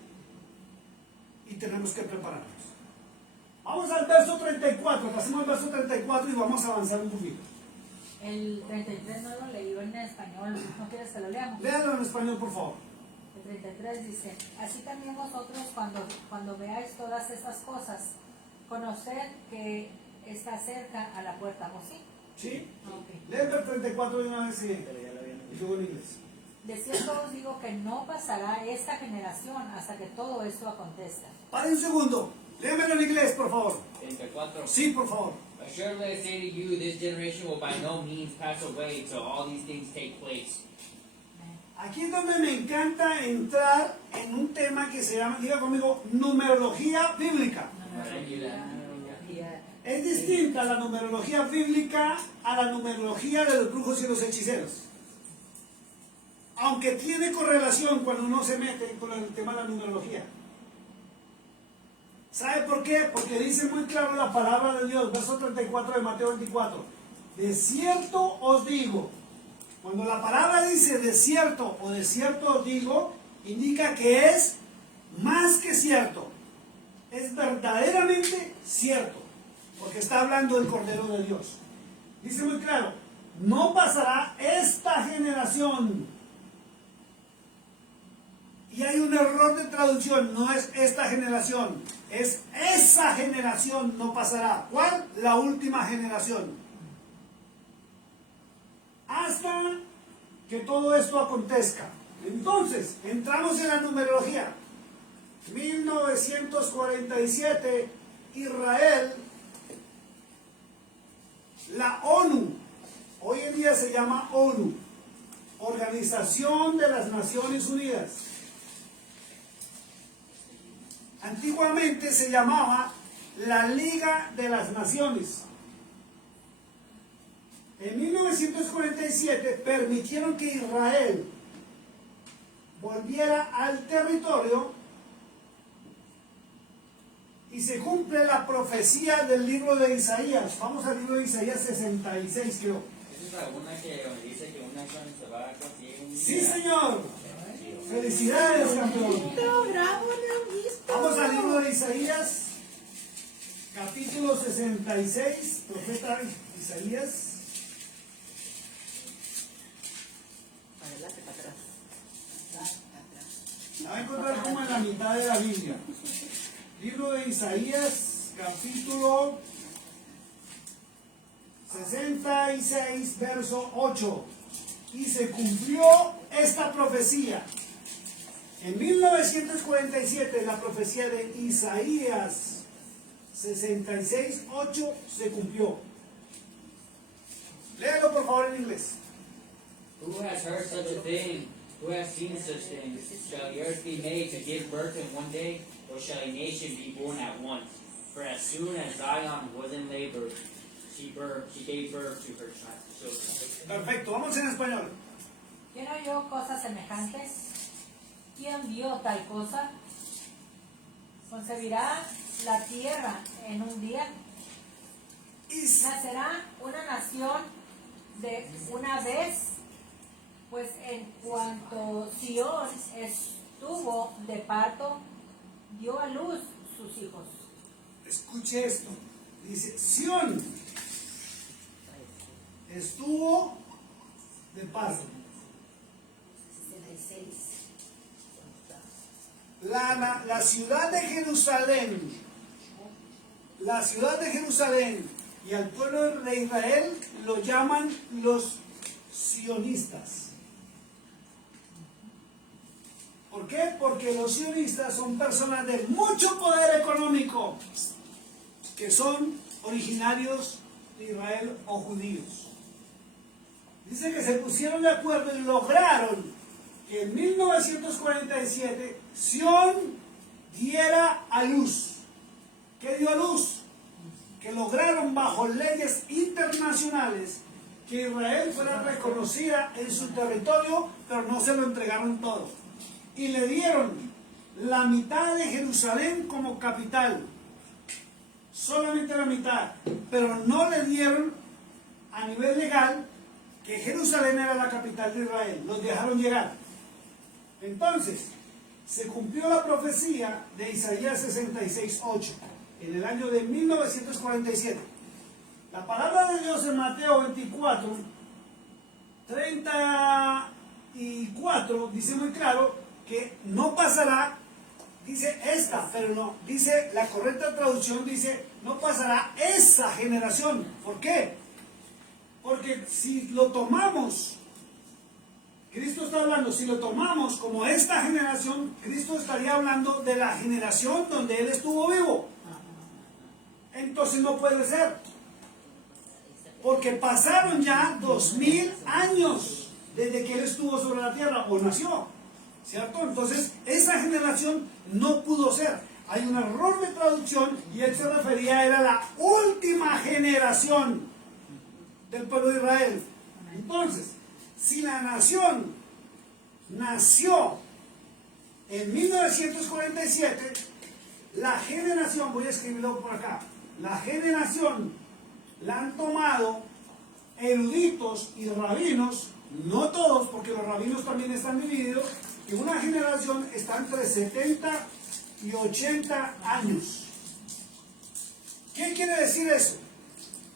Y tenemos que prepararnos. Vamos al verso 34. Pasemos al verso 34 y vamos a avanzar un poquito. El 33 no lo leí en español. ¿No quieres que lo leamos? Léalo en español, por favor. El 33 dice, así también vosotros cuando veáis todas estas cosas, conoced que está cerca a la puerta, ¿o sí? ¿Sí? Ok. Lee el verso 34 de una vez siguiente. Y luego en inglés. De cierto os digo que no pasará esta generación hasta que todo esto acontezca. Paren un segundo. Léamelo en inglés, por favor. 34. Sí, por favor. Assuredly I say to you, this generation will by no means pass away till all these things take place. Aquí es donde me encanta entrar en un tema que se llama, diga conmigo, numerología bíblica. Es distinta la numerología bíblica a la numerología de los brujos y los hechiceros. Aunque tiene correlación cuando uno se mete con el tema de la numerología. ¿Sabe por qué? Porque dice muy claro la palabra de Dios, verso 34 de Mateo 24. De cierto os digo. Cuando la palabra dice de cierto o de cierto os digo, indica que es más que cierto. Es verdaderamente cierto. Porque está hablando del Cordero de Dios. Dice muy claro, no pasará esta generación. Y hay un error de traducción, no es esta generación, es esa generación no pasará. ¿Cuál? La última generación. Hasta que todo esto acontezca. Entonces, entramos en la numerología. 1947, Israel, la ONU, hoy en día se llama ONU, Organización de las Naciones Unidas. Antiguamente se llamaba la Liga de las Naciones. En 1947 permitieron que Israel volviera al territorio y se cumple la profecía del libro de Isaías. Vamos al libro de Isaías 66, creo. Esa es la una que donde dice que una nación se va a conseguir un Sí, día. señor. Felicidades, campeón. Bravo, Vamos al libro de Isaías, capítulo 66, profeta Isaías. Adelante, para atrás. La va a encontrar como en la mitad de la Biblia. Libro de Isaías, capítulo 66, verso 8. Y se cumplió esta profecía. En 1947, la profecía de Isaías 66, 8 se cumplió. Léalo por favor en inglés. Who has heard such a thing? Who has seen such things? Shall the earth be made to give birth in one day, or shall a nation be born at once? For as soon as Zion was in labor, she gave birth to her children. Perfecto, vamos en español. ¿Quién oyó cosas semejantes? ¿Quién vio tal cosa? ¿Concebirá la tierra en un día? ¿Nacerá una nación de una vez? Pues en cuanto Sión estuvo de parto, dio a luz sus hijos. Escuche esto. Dice, Sión estuvo de paso. 66. la ciudad de Jerusalén, y al pueblo de Israel lo llaman los sionistas. ¿Por qué? Porque los sionistas son personas de mucho poder económico que son originarios de Israel o judíos. Dice que se pusieron de acuerdo y lograron que en 1947 Sion diera a luz. ¿Qué dio a luz? Que lograron bajo leyes internacionales que Israel fuera reconocida en su territorio, pero no se lo entregaron todo. Y le dieron la mitad de Jerusalén como capital, solamente la mitad, pero no le dieron a nivel legal que Jerusalén era la capital de Israel, los dejaron llegar. Entonces, se cumplió la profecía de Isaías 66:8, en el año de 1947. La palabra de Dios en Mateo 24:34 dice muy claro que no pasará, dice esta, pero no, dice, la correcta traducción dice, no pasará esa generación. ¿Por qué? Porque si lo tomamos, Cristo está hablando, si lo tomamos como esta generación, Cristo estaría hablando de la generación donde Él estuvo vivo. Entonces no puede ser, porque pasaron ya 2000 años desde que Él estuvo sobre la tierra o nació, ¿cierto? Entonces esa generación no pudo ser. Hay un error de traducción y Él se refería, era la última generación del pueblo de Israel. Entonces, si la nación nació en 1947, la generación, voy a escribirlo por acá, la generación la han tomado eruditos y rabinos, no todos, porque los rabinos también están divididos, y una generación está entre 70 y 80 años. ¿Qué quiere decir eso?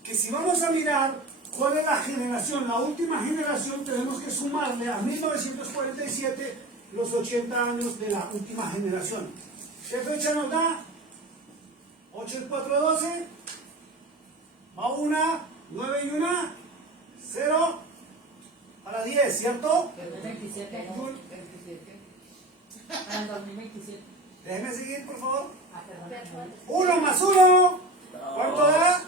Que si vamos a mirar cuál es la generación, la última generación, tenemos que sumarle a 1947 los 80 años de la última generación. ¿Qué fecha nos da? 8 y 4, 12. Va 1, 9 y 1, 0 para 10, ¿cierto? 2027. Para el 2027. Déjenme seguir, por favor. Ah, perdón. 1 más 1, ¿cuánto da?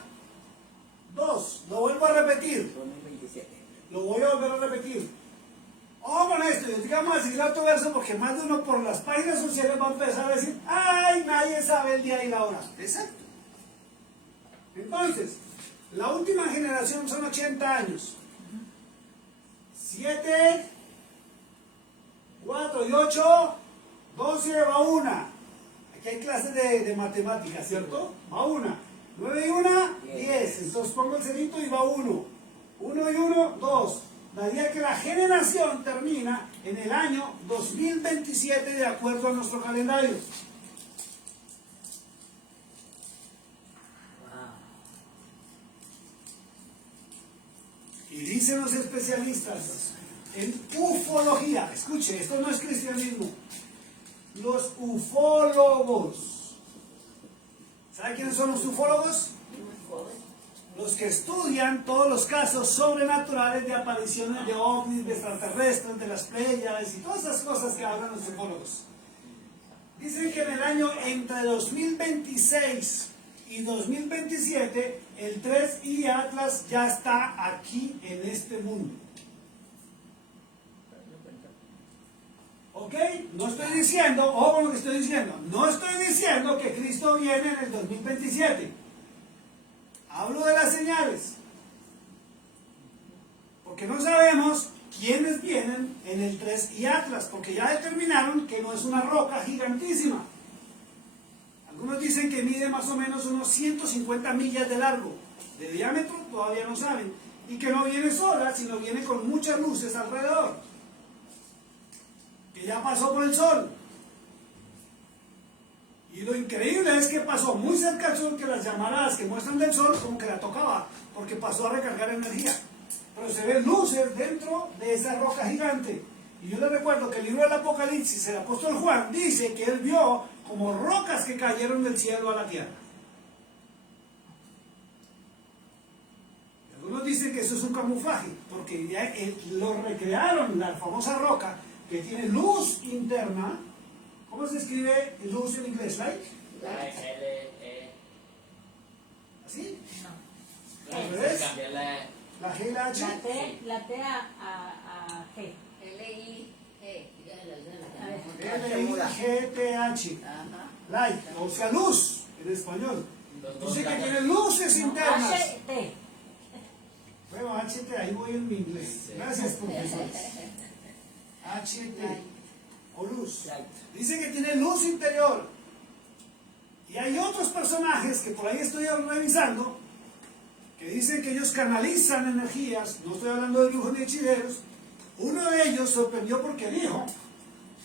2. Lo vuelvo a repetir. 2027. Lo voy a volver a repetir. Ojo con esto, y digamos a seguir otro verso, porque más de uno por las páginas sociales va a empezar a decir, ¡ay! Nadie sabe el día y la hora. Exacto. Entonces, la última generación son 80 años. 7, 4 y 8, 12 va 1. Aquí hay clases de matemáticas, ¿cierto? Va 1. 9 y 1, 10. Entonces pongo el cerito y va 1. 1 y 1, 2. Daría que la generación termina en el año 2027 de acuerdo a nuestro calendario. Y dicen los especialistas en ufología, escuche, esto no es cristianismo, los ufólogos. ¿Sabe quiénes son los ufólogos? Los que estudian todos los casos sobrenaturales de apariciones de ovnis, de extraterrestres, de las Pléyades y todas esas cosas que hablan los ufólogos. Dicen que en el año entre 2026 y 2027 el 3I Atlas ya está aquí en este mundo. ¿Ok? No estoy diciendo, ojo con lo que estoy diciendo, no estoy diciendo que Cristo viene en el 2027. Hablo de las señales. Porque no sabemos quiénes vienen en el 3I Atlas, porque ya determinaron que no es una roca gigantísima. Algunos dicen que mide más o menos unos 150 millas de largo. De diámetro todavía no saben. Y que no viene sola, sino viene con muchas luces alrededor. Que ya pasó por el sol. Y lo increíble es que pasó muy cerca del sol, que las llamaradas que muestran del sol como que la tocaba, porque pasó a recargar energía. Pero se ven luces dentro de esa roca gigante. Y yo le recuerdo que el libro del Apocalipsis, el apóstol Juan dice que él vio como rocas que cayeron del cielo a la tierra. Algunos dicen que eso es un camuflaje, porque ya lo recrearon, la famosa roca que tiene luz interna. ¿Cómo se escribe luz en inglés? Light. L-E. ¿Así? No. ¿Al revés? Cambiar la La G y la H. La T a G. L-I-G-T-H. Ajá. Light, o sea, luz en español. Los dos Dice que cambian. tiene luces internas. H-T. Bueno, HT, ahí voy en mi inglés. Gracias, profesores. HT, o luz. Dice que tiene luz interior. Y hay otros personajes que por ahí estoy revisando, que dicen que ellos canalizan energías. No estoy hablando de brujos ni hechiceros. Uno de ellos sorprendió porque dijo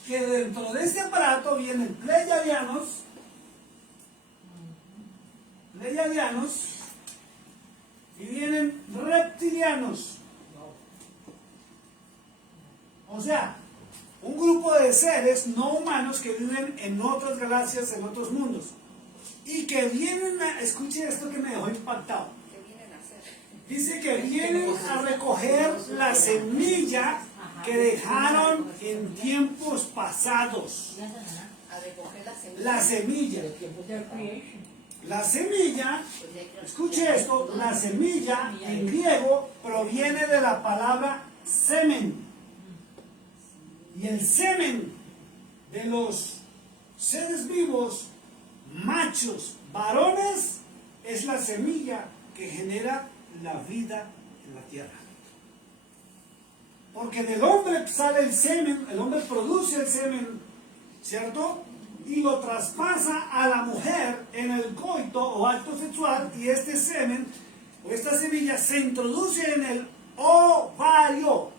que dentro de este aparato vienen pleiadianos, y vienen reptilianos. O sea, un grupo de seres no humanos que viven en otras galaxias, en otros mundos. Y que vienen a, escuche esto que me dejó impactado. ¿Qué vienen a hacer? Dice que vienen a recoger la semilla que dejaron en tiempos pasados. A recoger la semilla. La semilla. Their creation. La semilla, escuche esto, la semilla en griego proviene de la palabra semen. Y el semen de los seres vivos, machos, varones, es la semilla que genera la vida en la tierra. Porque del hombre sale el semen, el hombre produce el semen, ¿cierto? Y lo traspasa a la mujer en el coito o acto sexual, y este semen o esta semilla se introduce en el ovario.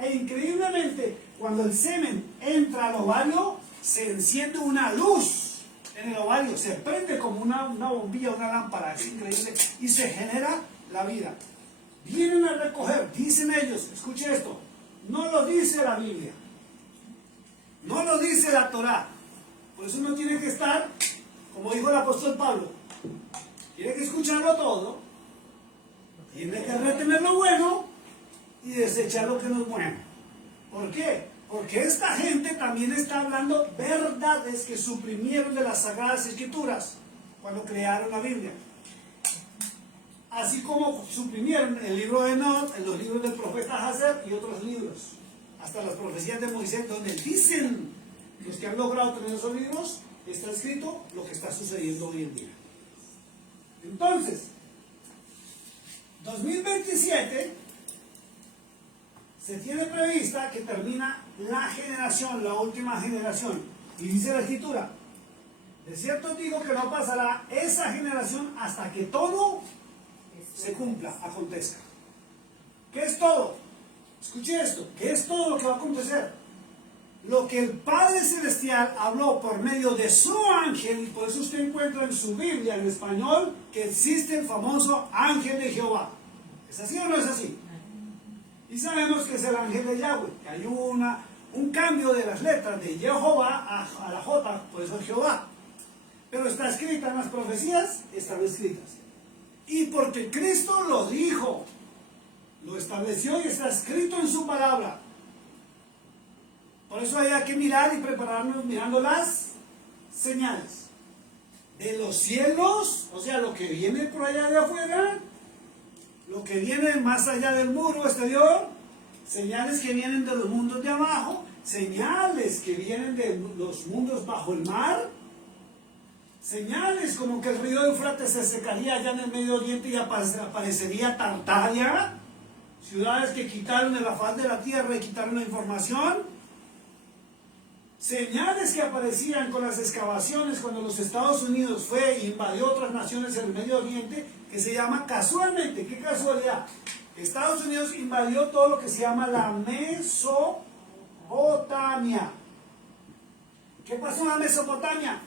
E increíblemente, cuando el semen entra al ovario, se enciende una luz en el ovario, se prende como una bombilla, una lámpara, es increíble, y se genera la vida. Vienen a recoger, dicen ellos, escuche esto, no lo dice la Biblia, no lo dice la Torá. Por eso uno tiene que estar, como dijo el apóstol Pablo, tiene que escucharlo todo, tiene que retener lo bueno y desechar lo que no es bueno. ¿Por qué? Porque esta gente también está hablando verdades que suprimieron de las Sagradas Escrituras cuando crearon la Biblia. Así como suprimieron el libro de Enoch, los libros del profeta Hazer y otros libros. Hasta las profecías de Moisés, donde dicen los que han logrado tener esos libros, está escrito lo que está sucediendo hoy en día. Entonces, 2027 se tiene prevista que termina la generación, la última generación. Y dice la Escritura, de cierto digo que no pasará esa generación hasta que todo se cumpla, acontezca. ¿Qué es todo? Escuche esto, ¿qué es todo lo que va a acontecer? Lo que el Padre Celestial habló por medio de su ángel, y por eso usted encuentra en su Biblia en español que existe el famoso ángel de Jehová. ¿Es así o no es así? Y sabemos que es el ángel de Yahweh, que hay un cambio de las letras de Jehová a la J, por eso es Jehová. Pero está escrita en las profecías, están escritas. Y porque Cristo lo dijo, lo estableció y está escrito en su palabra. Por eso hay que mirar y prepararnos mirando las señales de los cielos, o sea, lo que viene por allá de afuera, lo que viene más allá del muro exterior, señales que vienen de los mundos de abajo, señales que vienen de los mundos bajo el mar, señales como que el río Éufrates se secaría allá en el Medio Oriente y aparecería Tartaria, ciudades que quitaron de la faz de la tierra y quitaron la información. Señales que aparecían con las excavaciones cuando los Estados Unidos fue e invadió otras naciones en el Medio Oriente, que se llama casualmente, qué casualidad, Estados Unidos invadió todo lo que se llama la Mesopotamia. ¿Qué pasó en la Mesopotamia?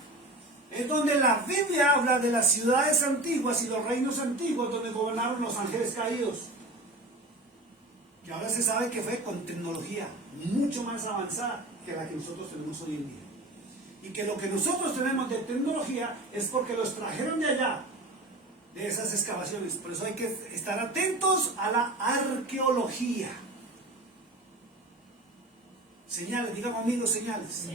Es donde la Biblia habla de las ciudades antiguas y los reinos antiguos donde gobernaron los ángeles caídos. Que ahora se sabe que fue con tecnología, mucho más avanzada que la que nosotros tenemos hoy en día. Y que lo que nosotros tenemos de tecnología es porque los trajeron de allá, de esas excavaciones. Por eso hay que estar atentos a la arqueología. Señales, digan conmigo señales.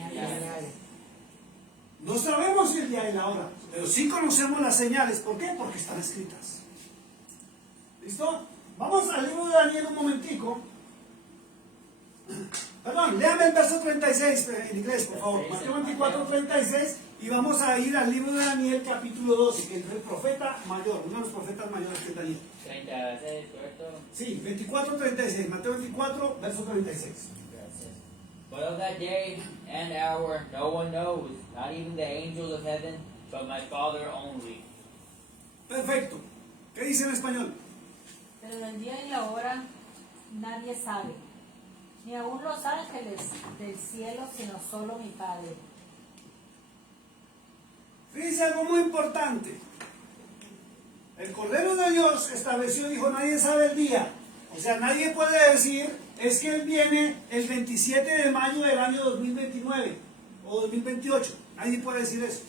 No sabemos el día y la hora, pero sí conocemos las señales. ¿Por qué? Porque están escritas. ¿Listo? Vamos al libro de Daniel un momentico. Perdón, léame el verso 36 en inglés, por favor. Mateo 24, 36. Y vamos a ir al libro de Daniel, capítulo 12, que es el profeta mayor, uno de los profetas mayores que es Daniel. 36, ¿correcto? Sí, 24, 36. Mateo 24, verso 36. Gracias. But of that day and hour no one knows, not even the angels of heaven, but my Father only. Perfecto. ¿Qué dice en español? Pero del día y la hora nadie sabe, ni aun los ángeles del cielo, sino solo mi Padre. Fíjense algo muy importante. El Cordero de Dios estableció, dijo, nadie sabe el día. O sea, nadie puede decir, es que Él viene el 27 de mayo del año 2029 o 2028. Nadie puede decir eso.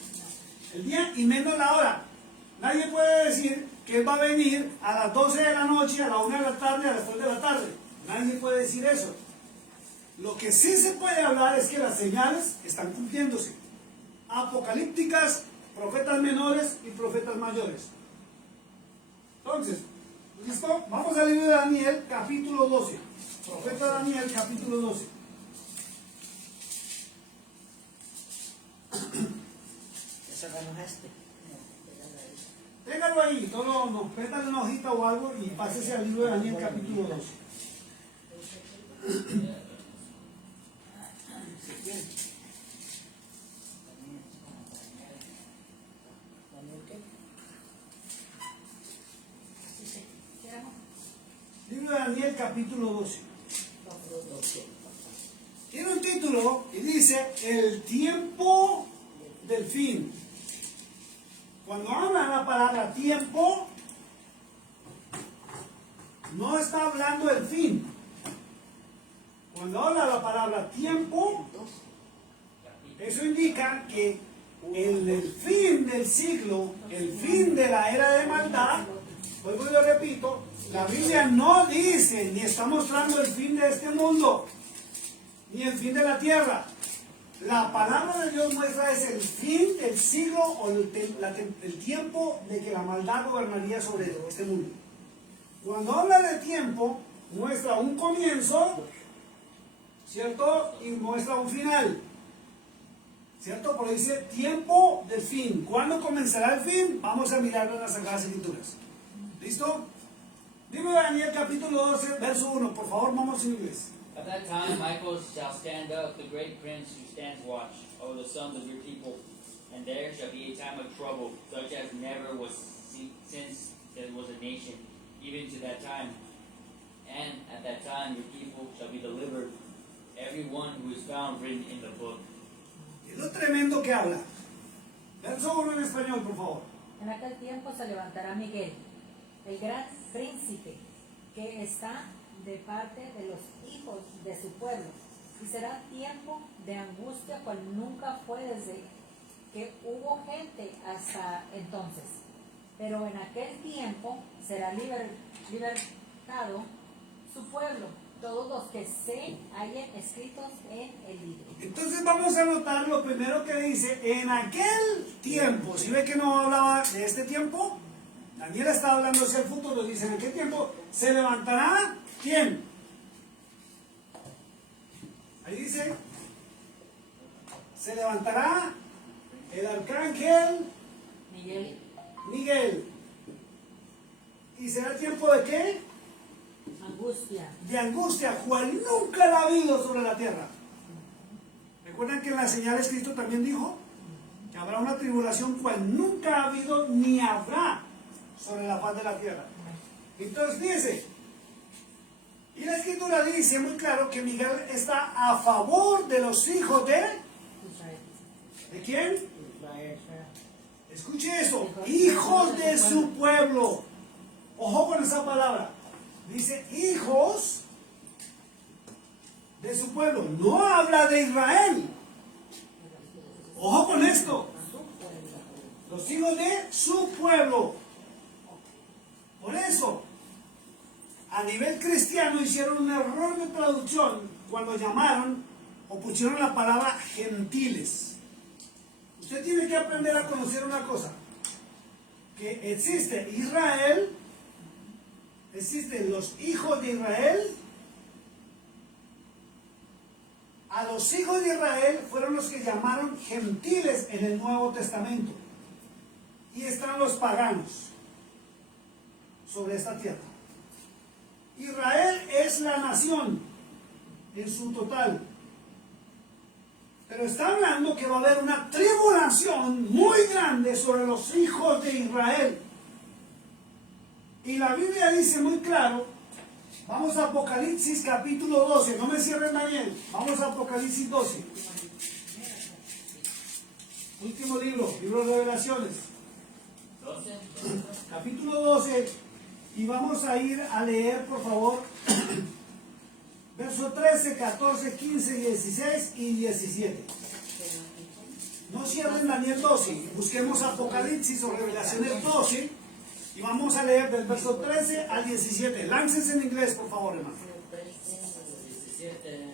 El día y menos la hora. Nadie puede decir que Él va a venir a las 12 de la noche, a la 1 de la tarde, a las 3 de la tarde. Nadie puede decir eso. Lo que sí se puede hablar es que las señales están cumpliéndose. Apocalípticas, profetas menores y profetas mayores. Entonces, ¿listo? Vamos al libro de Daniel, capítulo 12. Profeta Daniel, capítulo 12. Eso no es este. Téngalo ahí, todo, nos pétale una hojita o algo y pásese al libro de Daniel, capítulo 12. Libro de Daniel, capítulo 12. Tiene un título y dice, el tiempo del fin. Cuando habla la palabra tiempo, no está hablando del fin. Cuando habla la palabra tiempo, eso indica que el fin del siglo, el fin de la era de maldad, vuelvo y lo repito, la Biblia no dice ni está mostrando el fin de este mundo, ni el fin de la tierra. La palabra de Dios muestra es el fin del siglo o el tiempo de que la maldad gobernaría sobre este mundo. Cuando habla de tiempo, muestra un comienzo, ¿cierto? Y muestra un final, ¿cierto? Porque dice tiempo del fin. ¿Cuándo comenzará el fin? Vamos a mirarlo en las Sagradas Escrituras. ¿Listo? Libro de Daniel, capítulo 12, verso 1. Por favor, vamos en inglés. At that time Michael shall stand up, the great prince who stands watch over the sons of your people, and there shall be a time of trouble, such as never was since there was a nation, even to that time. And at that time your people shall be delivered, every one who is found written in the book. Es lo tremendo que habla. Verso 1 en español, por favor. En aquel tiempo se levantará Miguel, el gran príncipe, que está de parte de los hijos de su pueblo, y será tiempo de angustia cual nunca fue desde que hubo gente hasta entonces. Pero en aquel tiempo será libertado su pueblo, todos los que se hallen escritos en el libro. Entonces vamos a notar lo primero que dice, en aquel tiempo. ¿Sí ve que no hablaba de este tiempo? Daniel está hablando hacia el futuro, dice, en aquel tiempo se levantará, ¿quién? Ahí dice, se levantará el arcángel Miguel. ¿Y será tiempo de qué? Angustia. De angustia, cual nunca la ha habido sobre la tierra. ¿Recuerdan que en las señales Cristo también dijo que habrá una tribulación cual nunca ha habido ni habrá sobre la faz de la tierra? Entonces fíjense, y la Escritura dice muy claro que Miguel está a favor de los hijos de... ¿De quién? Escuche eso, hijos de su pueblo. Ojo con esa palabra. Dice hijos de su pueblo. No habla de Israel. Ojo con esto. Los hijos de su pueblo. Por eso, a nivel cristiano hicieron un error de traducción cuando llamaron o pusieron la palabra gentiles. Usted tiene que aprender a conocer una cosa, que existe Israel, existen los hijos de Israel. A los hijos de Israel fueron los que llamaron gentiles en el Nuevo Testamento. Y están los paganos sobre esta tierra. Israel es la nación en su total. Pero está hablando que va a haber una tribulación muy grande sobre los hijos de Israel. Y la Biblia dice muy claro, vamos a Apocalipsis capítulo 12, no me cierren bien, vamos a Apocalipsis 12. Último libro de Revelaciones. 12. Capítulo 12, y vamos a ir a leer, por favor, verso 13, 14, 15, 16 y 17. No cierren Daniel 12, busquemos Apocalipsis o Revelaciones 12, y vamos a leer del verso 13 al 17. Láncense en inglés, por favor, hermano. 17.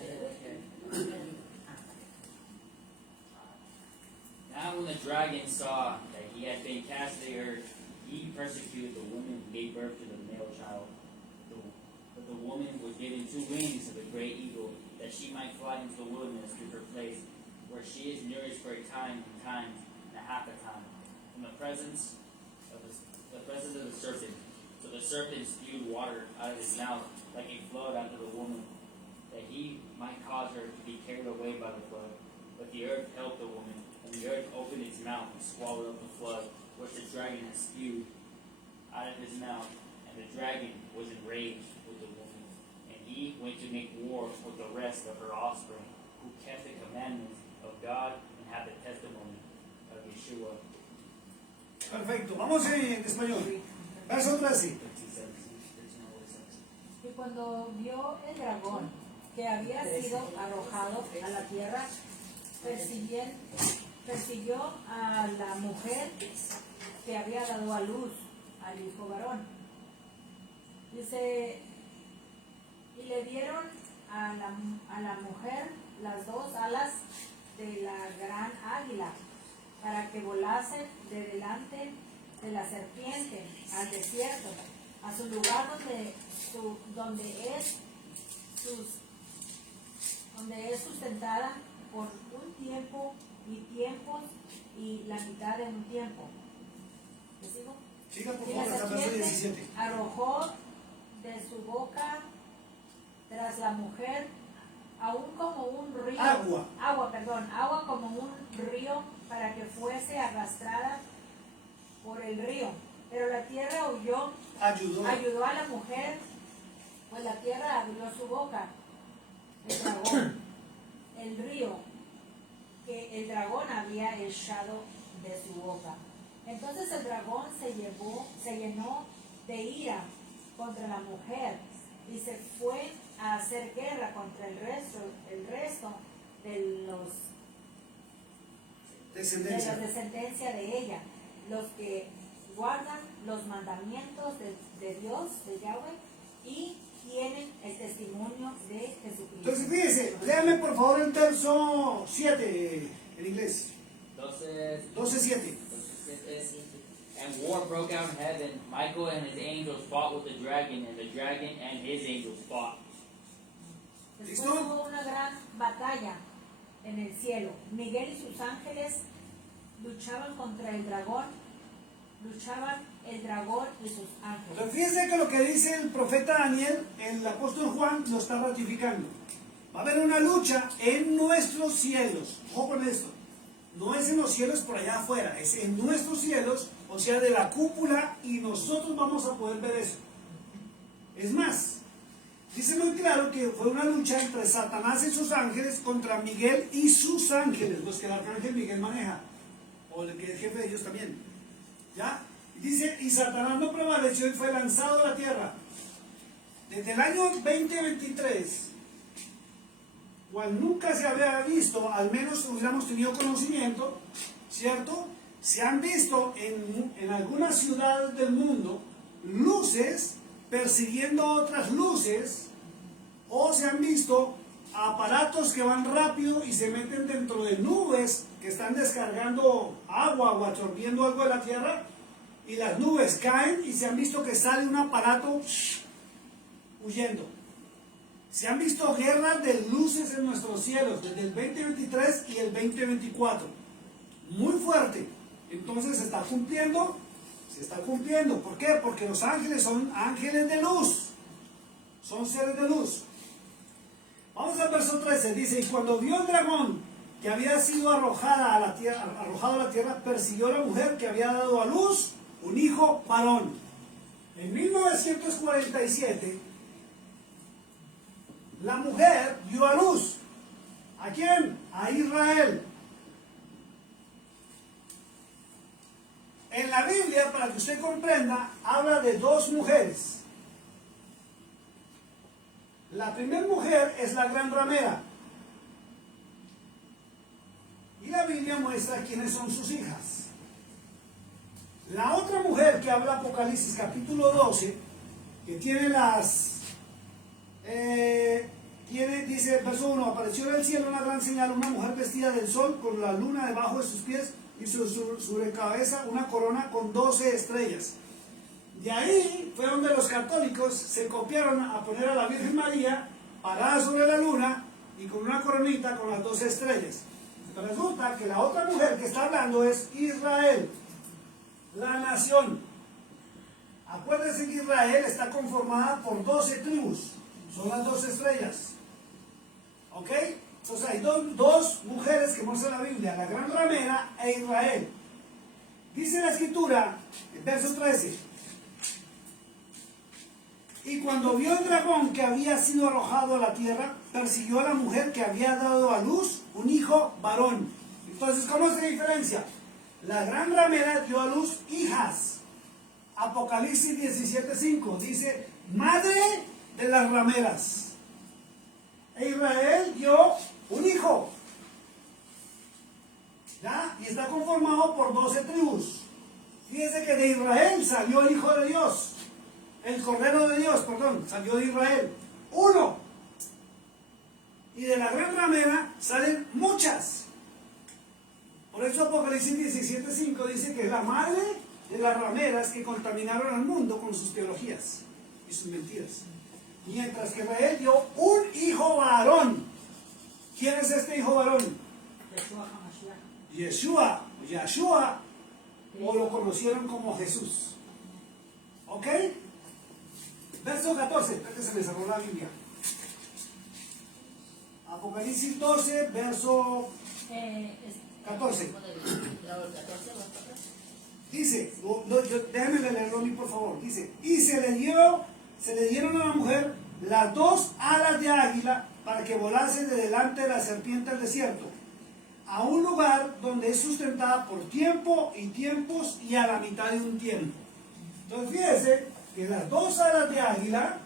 Now when the dragon saw that he had been cast to the earth, he persecuted the woman who gave birth to the male child. But the woman was given 2 wings of a great eagle, that she might fly into the wilderness to her place, where she is nourished for a time and a half a time, from the presence of the serpent. So the serpent spewed water out of his mouth like a flood after the woman, that he might cause her to be carried away by the flood. But the earth helped the woman, and the earth opened its mouth and swallowed up the flood, which the dragon had spewed out of his mouth. And the dragon was enraged with the woman, and he went to make war with the rest of her offspring, who kept the commandments of God and had the testimony of Yeshua. Perfecto, vamos en español. Verso 13. Y cuando vio el dragón que había sido arrojado a la tierra, persiguió a la mujer que había dado a luz al hijo varón. Dice, y le dieron a la mujer las 2 alas de la gran águila, para que volasen de delante de la serpiente al desierto, a su lugar donde es sustentada por un tiempo y tiempos y la mitad de un tiempo. ¿Le sigo? Siga, por Y la favor, hasta el verso serpiente 17. arrojó de su boca tras la mujer aún como un río, agua como un río, para que fuese arrastrada por el río. Pero la tierra ayudó a la mujer, pues la tierra abrió su boca. El dragón, el río que el dragón había echado de su boca. Entonces el dragón se llenó de ira contra la mujer y se fue a hacer guerra contra el resto de la descendencia de ella, los que guardan los mandamientos de Dios, de Yahweh, y tienen el testimonio de Jesucristo. Entonces fíjese, léame por favor el verso 7 en inglés. 12:7. And war broke out in heaven. Michael and his angels fought with the dragon, and the dragon and his angels fought. Después hubo una gran batalla en el cielo. Miguel y sus ángeles luchaban contra el dragón. Luchaban el dragón y sus ángeles. Entonces fíjense que lo que dice el profeta Daniel, el apóstol Juan lo está ratificando. Va a haber una lucha en nuestros cielos. Ojo con esto. No es en los cielos por allá afuera, es en nuestros cielos, o sea, de la cúpula, y nosotros vamos a poder ver eso. Es más, dice muy claro que fue una lucha entre Satanás y sus ángeles contra Miguel y sus ángeles, los que el arcángel Miguel maneja, o el que es jefe de ellos también. ¿Ya? Dice, y Satanás no prevaleció y fue lanzado a la tierra. Desde el año 2023 cual nunca se había visto, al menos hubiéramos tenido conocimiento, ¿cierto? Se han visto en algunas ciudades del mundo luces persiguiendo otras luces, o se han visto aparatos que van rápido y se meten dentro de nubes que están descargando agua o absorbiendo algo de la tierra, y las nubes caen y se han visto que sale un aparato huyendo. Se han visto guerras de luces en nuestros cielos desde el 2023 y el 2024. Muy fuerte. Entonces se está cumpliendo. Se está cumpliendo. ¿Por qué? Porque los ángeles son ángeles de luz. Son seres de luz. Vamos al verso 13. Dice, y cuando vio el dragón que había sido arrojado a la tierra, persiguió a la mujer que había dado a luz un hijo varón. En 1947, la mujer dio a luz. ¿A quién? A Israel. En la Biblia, para que usted comprenda, habla de dos mujeres. La primera mujer es la gran ramera. Y la Biblia muestra quiénes son sus hijas. La otra mujer que habla Apocalipsis capítulo 12, que tiene dice, verso 1, apareció en el cielo una gran señal, una mujer vestida del sol, con la luna debajo de sus pies, y sobre cabeza una corona con 12 estrellas. De ahí fue donde los católicos se copiaron a poner a la Virgen María parada sobre la luna y con una coronita con las 12 estrellas. Pero resulta que la otra mujer que está hablando es Israel, la nación. Acuérdense que Israel está conformada por 12 tribus, son las 12 estrellas. ¿Ok? Entonces hay dos mujeres que muestra la Biblia, la gran ramera e Israel. Dice la escritura, en verso 13, y cuando vio el dragón que había sido arrojado a la tierra, persiguió a la mujer que había dado a luz un hijo varón. Entonces, ¿cómo es la diferencia? La gran ramera dio a luz hijas. Apocalipsis 17:5 dice, madre de las rameras. E Israel dio un hijo. ¿Ya? Y está conformado por 12 tribus. Fíjense que de Israel salió el Hijo de Dios. El Cordero de Dios, perdón, salió de Israel. Uno. Y de la gran ramera salen muchas. Por eso Apocalipsis 17:5 dice que es la madre de las rameras que contaminaron al mundo con sus teologías y sus mentiras. Mientras que Israel dio un hijo varón. ¿Quién es este hijo varón? Yeshua, o lo conocieron como Jesús. ¿Ok? Verso 14, espérate, se me cerró la Biblia. Apocalipsis 12, verso 14. Dice, déjenme leerlo a mí por favor. Dice, y se le dieron a la mujer las 2 alas de águila para que volase de delante de la serpiente al desierto, a un lugar donde es sustentada por tiempo y tiempos y a la mitad de un tiempo. Entonces fíjese que las 2 alas de águila,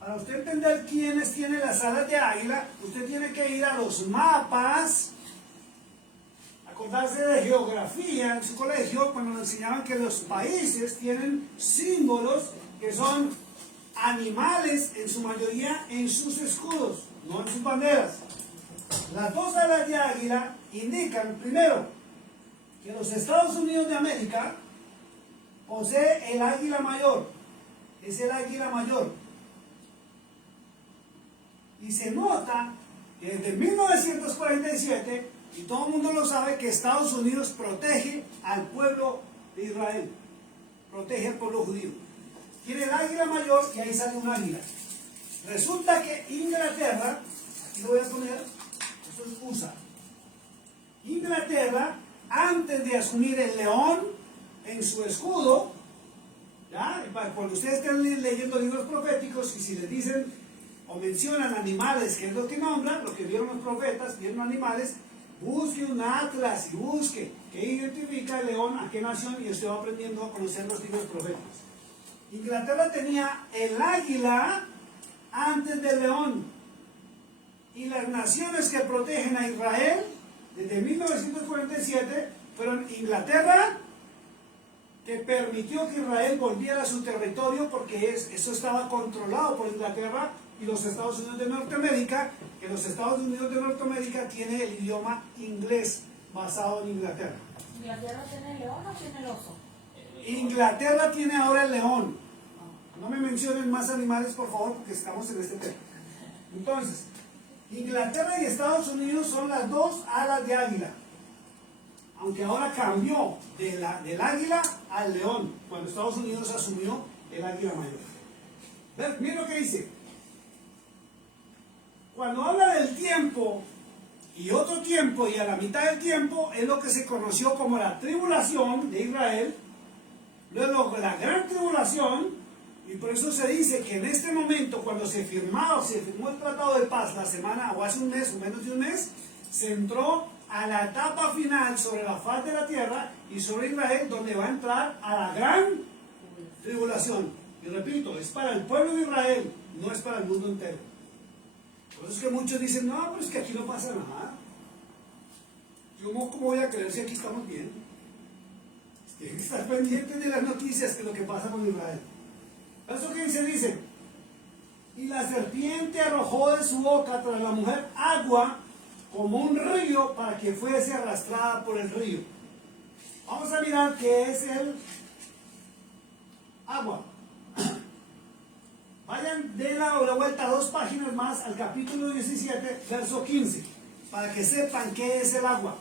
para usted entender quiénes tienen las alas de águila, usted tiene que ir a los mapas, acordarse de geografía en su colegio, cuando nos enseñaban que los países tienen símbolos que son animales en su mayoría en sus escudos, no en sus banderas. Las 2 alas de águila indican, primero, que los Estados Unidos de América posee el águila mayor, es el águila mayor. Y se nota que desde 1947, y todo el mundo lo sabe, que Estados Unidos protege al pueblo de Israel, protege al pueblo judío. Tiene el águila mayor y ahí sale un águila. Resulta que Inglaterra, aquí lo voy a poner, esto es USA. Inglaterra, antes de asumir el león en su escudo, ¿ya? Cuando ustedes estén leyendo libros proféticos y si les dicen o mencionan animales, que es lo que nombran, lo que vieron los profetas, vieron animales, busque un atlas y busque que identifica el león, a qué nación, y usted va aprendiendo a conocer los libros proféticos. Inglaterra tenía el águila antes del león. Y las naciones que protegen a Israel desde 1947 fueron Inglaterra, que permitió que Israel volviera a su territorio porque eso estaba controlado por Inglaterra, y los Estados Unidos de Norteamérica, que los Estados Unidos de Norteamérica tiene el idioma inglés basado en Inglaterra. ¿Inglaterra tiene el león o tiene el oso? Inglaterra tiene ahora el león. No me mencionen más animales, por favor, porque estamos en este tema. Entonces, Inglaterra y Estados Unidos son las dos alas de águila. Aunque ahora cambió del águila al león, cuando Estados Unidos asumió el águila mayor. Miren lo que dice. Cuando habla del tiempo y otro tiempo y a la mitad del tiempo, es lo que se conoció como la tribulación de Israel, luego la gran tribulación, y por eso se dice que en este momento, cuando se firmó el Tratado de Paz la semana, o hace un mes, o menos de un mes, se entró a la etapa final sobre la faz de la tierra y sobre Israel, donde va a entrar a la gran tribulación. Y repito, es para el pueblo de Israel, no es para el mundo entero. Por eso es que muchos dicen, no, pero es que aquí no pasa nada. Yo ¿cómo voy a creer si aquí estamos bien? Tienen que estar pendientes de las noticias, que es lo que pasa con Israel. Verso 15 dice, y la serpiente arrojó de su boca tras la mujer agua como un río para que fuese arrastrada por el río. Vamos a mirar qué es el agua. Vayan de la vuelta 2 páginas más al capítulo 17, verso 15, para que sepan qué es el agua.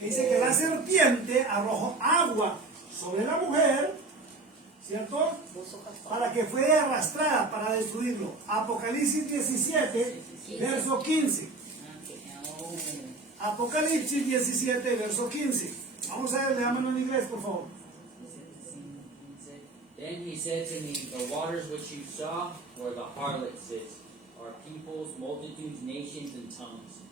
Dice que la serpiente arrojó agua sobre la mujer, ¿cierto? Para que fuera arrastrada, para destruirlo. Apocalipsis 17, verso 15. Apocalipsis 17, verso 15. Vamos a ver, leámoslo en inglés, por favor. Then he said to me, the waters which you saw where the harlot sits are peoples, multitudes, nations, and tongues.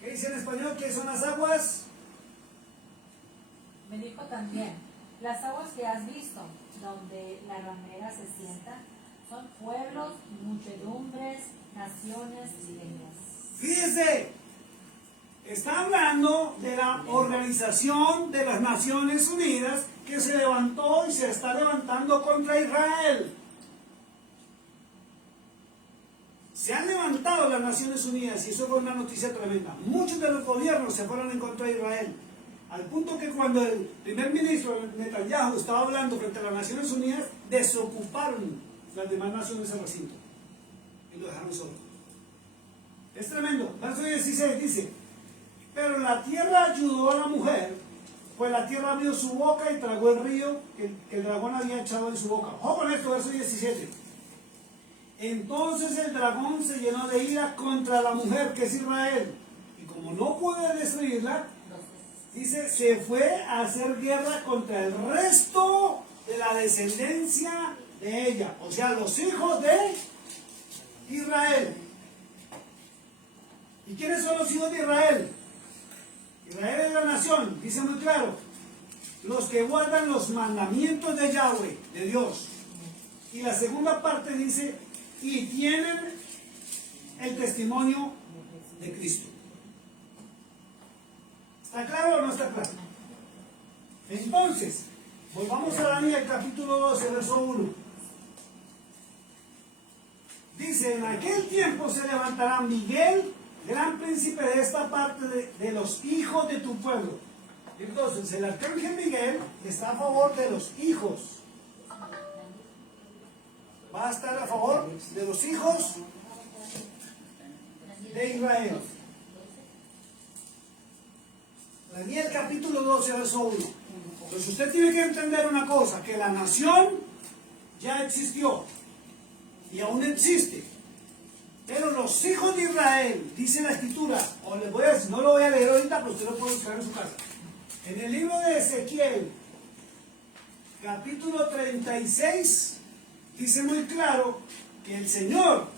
¿Qué dice en español? ¿Qué son las aguas? Me dijo también, las aguas que has visto, donde la ramera se sienta, son pueblos, muchedumbres, naciones y lenguas. Fíjese, está hablando de la Organización de las Naciones Unidas, que se levantó y se está levantando contra Israel. Se han levantado las Naciones Unidas y eso fue una noticia tremenda. Muchos de los gobiernos se fueron en contra de Israel. Al punto que cuando el primer ministro Netanyahu estaba hablando frente a las Naciones Unidas, desocuparon las demás naciones del recinto y lo dejaron solo. Es tremendo. Verso 16 dice, pero la tierra ayudó a la mujer, pues la tierra abrió su boca y tragó el río que el dragón había echado en su boca. Ojo con esto, verso 17. Entonces el dragón se llenó de ira contra la mujer, que es Israel, y como no pudo destruirla, dice, se fue a hacer guerra contra el resto de la descendencia de ella, o sea, los hijos de Israel. ¿Y quiénes son los hijos de Israel? Israel es la nación, dice muy claro, los que guardan los mandamientos de Yahweh, de Dios. Y la segunda parte dice, y tienen el testimonio de Cristo. ¿Está claro o no está claro? Entonces, volvamos a Daniel capítulo 12, verso 1. Dice, en aquel tiempo se levantará Miguel, gran príncipe de esta parte de los hijos de tu pueblo. Entonces, el arcángel Miguel está a favor de los hijos. Va a estar a favor de los hijos de Israel. Daniel capítulo 12, verso 1. Entonces usted tiene que entender una cosa, que la nación ya existió y aún existe. Pero los hijos de Israel, dice la escritura, o les voy a decir, no lo voy a leer ahorita, pero usted lo puede buscar en su casa. En el libro de Ezequiel, capítulo 36, dice muy claro que el Señor,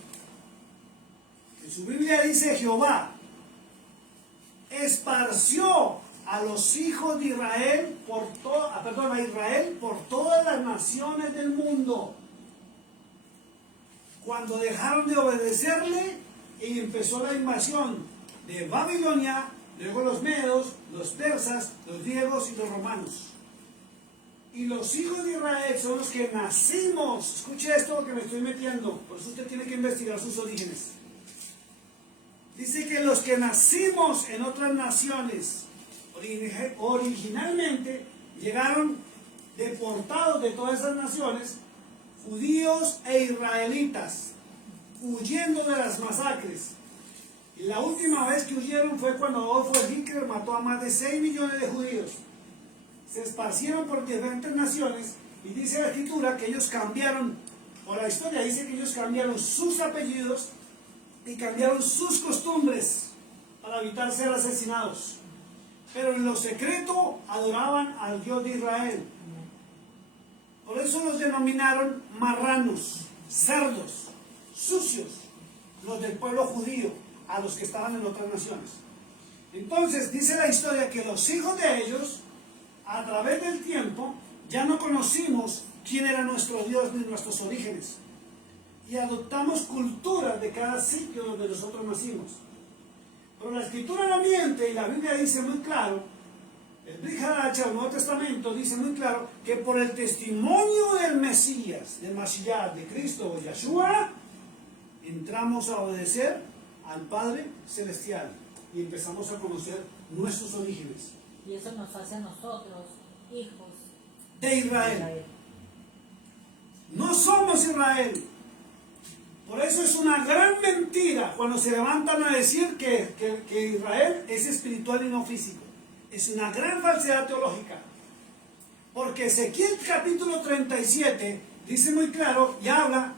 en su Biblia dice Jehová, esparció a los hijos de Israel a Israel por todas las naciones del mundo. Cuando dejaron de obedecerle y empezó la invasión de Babilonia, luego los medos, los persas, los griegos y los romanos. Y los hijos de Israel son los que nacimos. Escuche esto que me estoy metiendo, por eso usted tiene que investigar sus orígenes. Dice que los que nacimos en otras naciones, originalmente llegaron deportados de todas esas naciones, judíos e israelitas, huyendo de las masacres. Y la última vez que huyeron fue cuando Adolfo Hitler mató a más de 6 millones de judíos. Se esparcieron por diferentes naciones y dice la escritura que ellos cambiaron, o la historia dice que ellos cambiaron sus apellidos y cambiaron sus costumbres para evitar ser asesinados. Pero en lo secreto adoraban al Dios de Israel. Por eso los denominaron marranos, cerdos, sucios, los del pueblo judío, a los que estaban en otras naciones. Entonces dice la historia que los hijos de ellos, a través del tiempo, ya no conocimos quién era nuestro Dios ni nuestros orígenes. Y adoptamos culturas de cada sitio donde nosotros nacimos. Pero la escritura no miente y la Biblia dice muy claro, el Brit Hadashah, el Nuevo Testamento, dice muy claro que por el testimonio del Mesías, del Mashiach, de Cristo o Yahshua, entramos a obedecer al Padre Celestial y empezamos a conocer nuestros orígenes. Y eso nos hace a nosotros hijos De Israel. No somos Israel. Por eso es una gran mentira cuando se levantan a decir que Israel es espiritual y no físico. Es una gran falsedad teológica. Porque Ezequiel capítulo 37 dice muy claro y habla,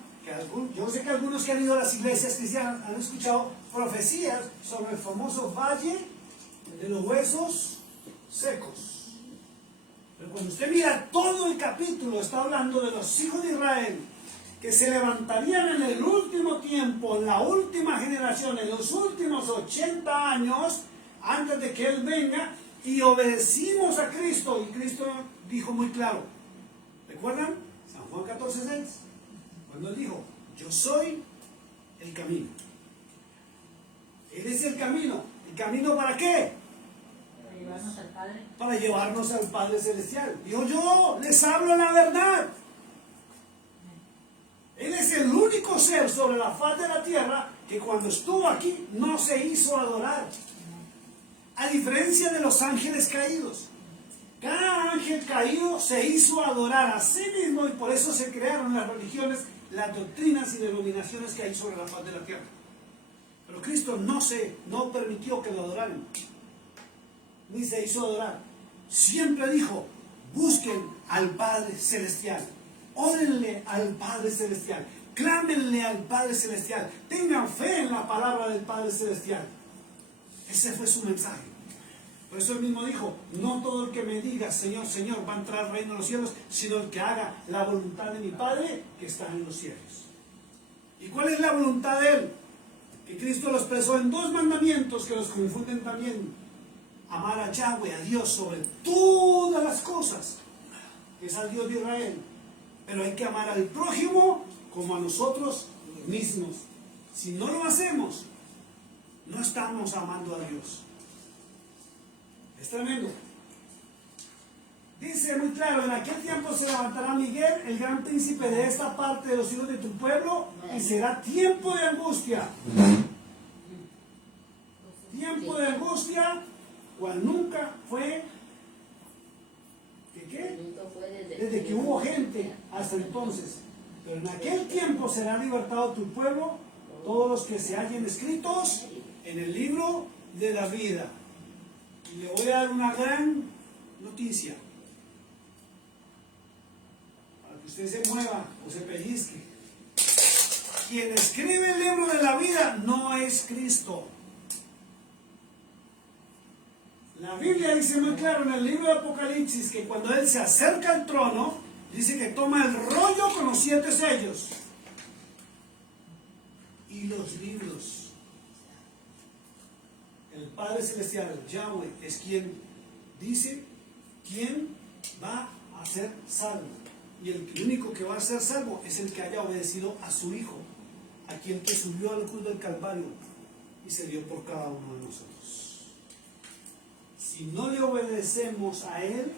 yo sé que algunos que han ido a las iglesias cristianas han escuchado profecías sobre el famoso valle de los huesos secos. Pero cuando usted mira todo el capítulo, está hablando de los hijos de Israel que se levantarían en el último tiempo, en la última generación, en los últimos 80 años, antes de que Él venga, y obedecimos a Cristo. Y Cristo dijo muy claro, ¿recuerdan? San Juan 14:6, cuando Él dijo, yo soy el camino. Él es el camino. ¿El camino para qué? para llevarnos al Padre. Para llevarnos al Padre Celestial. Dijo, yo les hablo la verdad. Él es el único ser sobre la faz de la tierra que cuando estuvo aquí no se hizo adorar. A diferencia de los ángeles caídos. Cada ángel caído se hizo adorar a sí mismo y por eso se crearon las religiones, las doctrinas y denominaciones que hay sobre la faz de la tierra. Pero Cristo no permitió que lo adoraran. Ni se hizo adorar. Siempre dijo, busquen al Padre Celestial. Órenle al Padre Celestial, clámenle al Padre Celestial, tengan fe en la palabra del Padre Celestial. Ese fue su mensaje. Por eso Él mismo dijo, no todo el que me diga Señor, Señor va a entrar al reino de los cielos, sino el que haga la voluntad de mi Padre que está en los cielos. ¿Y cuál es la voluntad de Él? Que Cristo lo expresó en 2 mandamientos que los confunden también. Amar a Yahweh, a Dios sobre todas las cosas, que es al Dios de Israel. Pero hay que amar al prójimo como a nosotros mismos. Si no lo hacemos, no estamos amando a Dios. Es tremendo. Dice muy claro, en aquel tiempo se levantará Miguel, el gran príncipe de esta parte de los hijos de tu pueblo, y será tiempo de angustia. Tiempo de angustia, cual nunca fue. ¿Qué? Desde que hubo gente hasta entonces. Pero en aquel tiempo será libertado tu pueblo, todos los que se hallen escritos en el libro de la vida. Y le voy a dar una gran noticia para que usted se mueva o se pellizque. Quien escribe el libro de la vida no es Cristo. La Biblia dice muy claro en el libro de Apocalipsis que cuando Él se acerca al trono, dice que toma el rollo con los 7 sellos y los libros. El Padre Celestial, Yahweh, es quien dice quién va a ser salvo. Y el único que va a ser salvo es el que haya obedecido a su Hijo, a quien que subió a la cruz del Calvario y se dio por cada uno de nosotros. Si no le obedecemos a Él,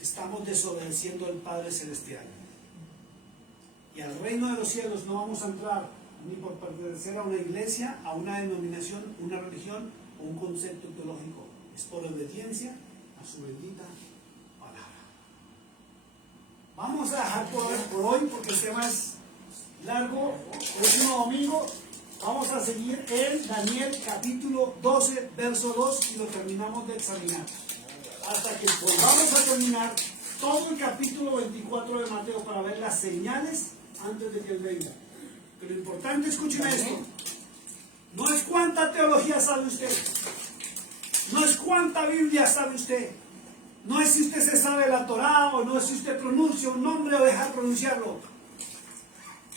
estamos desobedeciendo al Padre Celestial. Y al reino de los cielos no vamos a entrar ni por pertenecer a una iglesia, a una denominación, una religión o un concepto teológico. Es por obediencia a su bendita palabra. Vamos a dejar por hoy porque el tema es largo. El próximo domingo vamos a seguir en Daniel capítulo 12, verso 2 y lo terminamos de examinar. Hasta que volvamos a terminar todo el capítulo 24 de Mateo para ver las señales antes de que Él venga. Pero lo importante, escúcheme esto, no es cuánta teología sabe usted, no es cuánta Biblia sabe usted, no es si usted se sabe la Torá o no es si usted pronuncia un nombre o deja de pronunciarlo,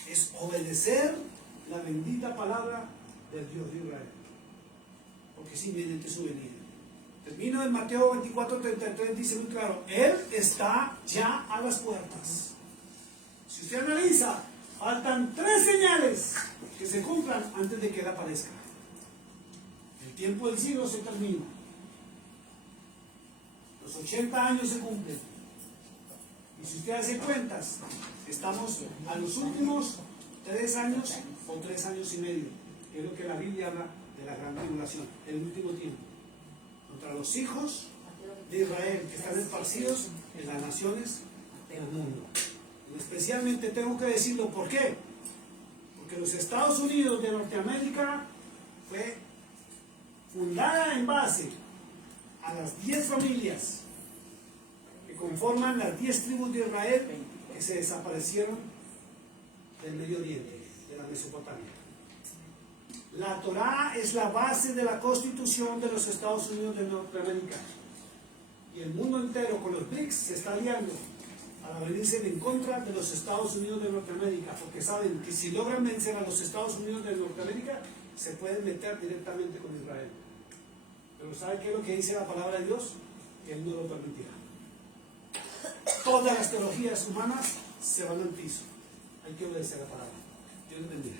es obedecer la bendita palabra del Dios de Israel, porque es inminente su venida. Termino en Mateo 24:33, dice muy claro, Él está ya a las puertas. Si usted analiza, faltan 3 señales que se cumplan antes de que Él aparezca. El tiempo del siglo se termina. Los 80 años se cumplen. Y si usted hace cuentas, estamos a los últimos 3 años o 3 años y medio, que es lo que la Biblia habla de la gran tribulación, el último tiempo. Contra los hijos de Israel que están esparcidos en las naciones del mundo. Y especialmente tengo que decirlo, ¿por qué? Porque los Estados Unidos de Norteamérica fue fundada en base a las 10 familias que conforman las 10 tribus de Israel que se desaparecieron del Medio Oriente, de la Mesopotamia. La Torá es la base de la constitución de los Estados Unidos de Norteamérica. Y el mundo entero con los BRICS se está aliando para venirse en contra de los Estados Unidos de Norteamérica, porque saben que si logran vencer a los Estados Unidos de Norteamérica, se pueden meter directamente con Israel. Pero ¿sabe qué es lo que dice la palabra de Dios? Que Él no lo permitirá. Todas las teologías humanas se van al piso. Hay que obedecer la palabra. Dios les bendiga.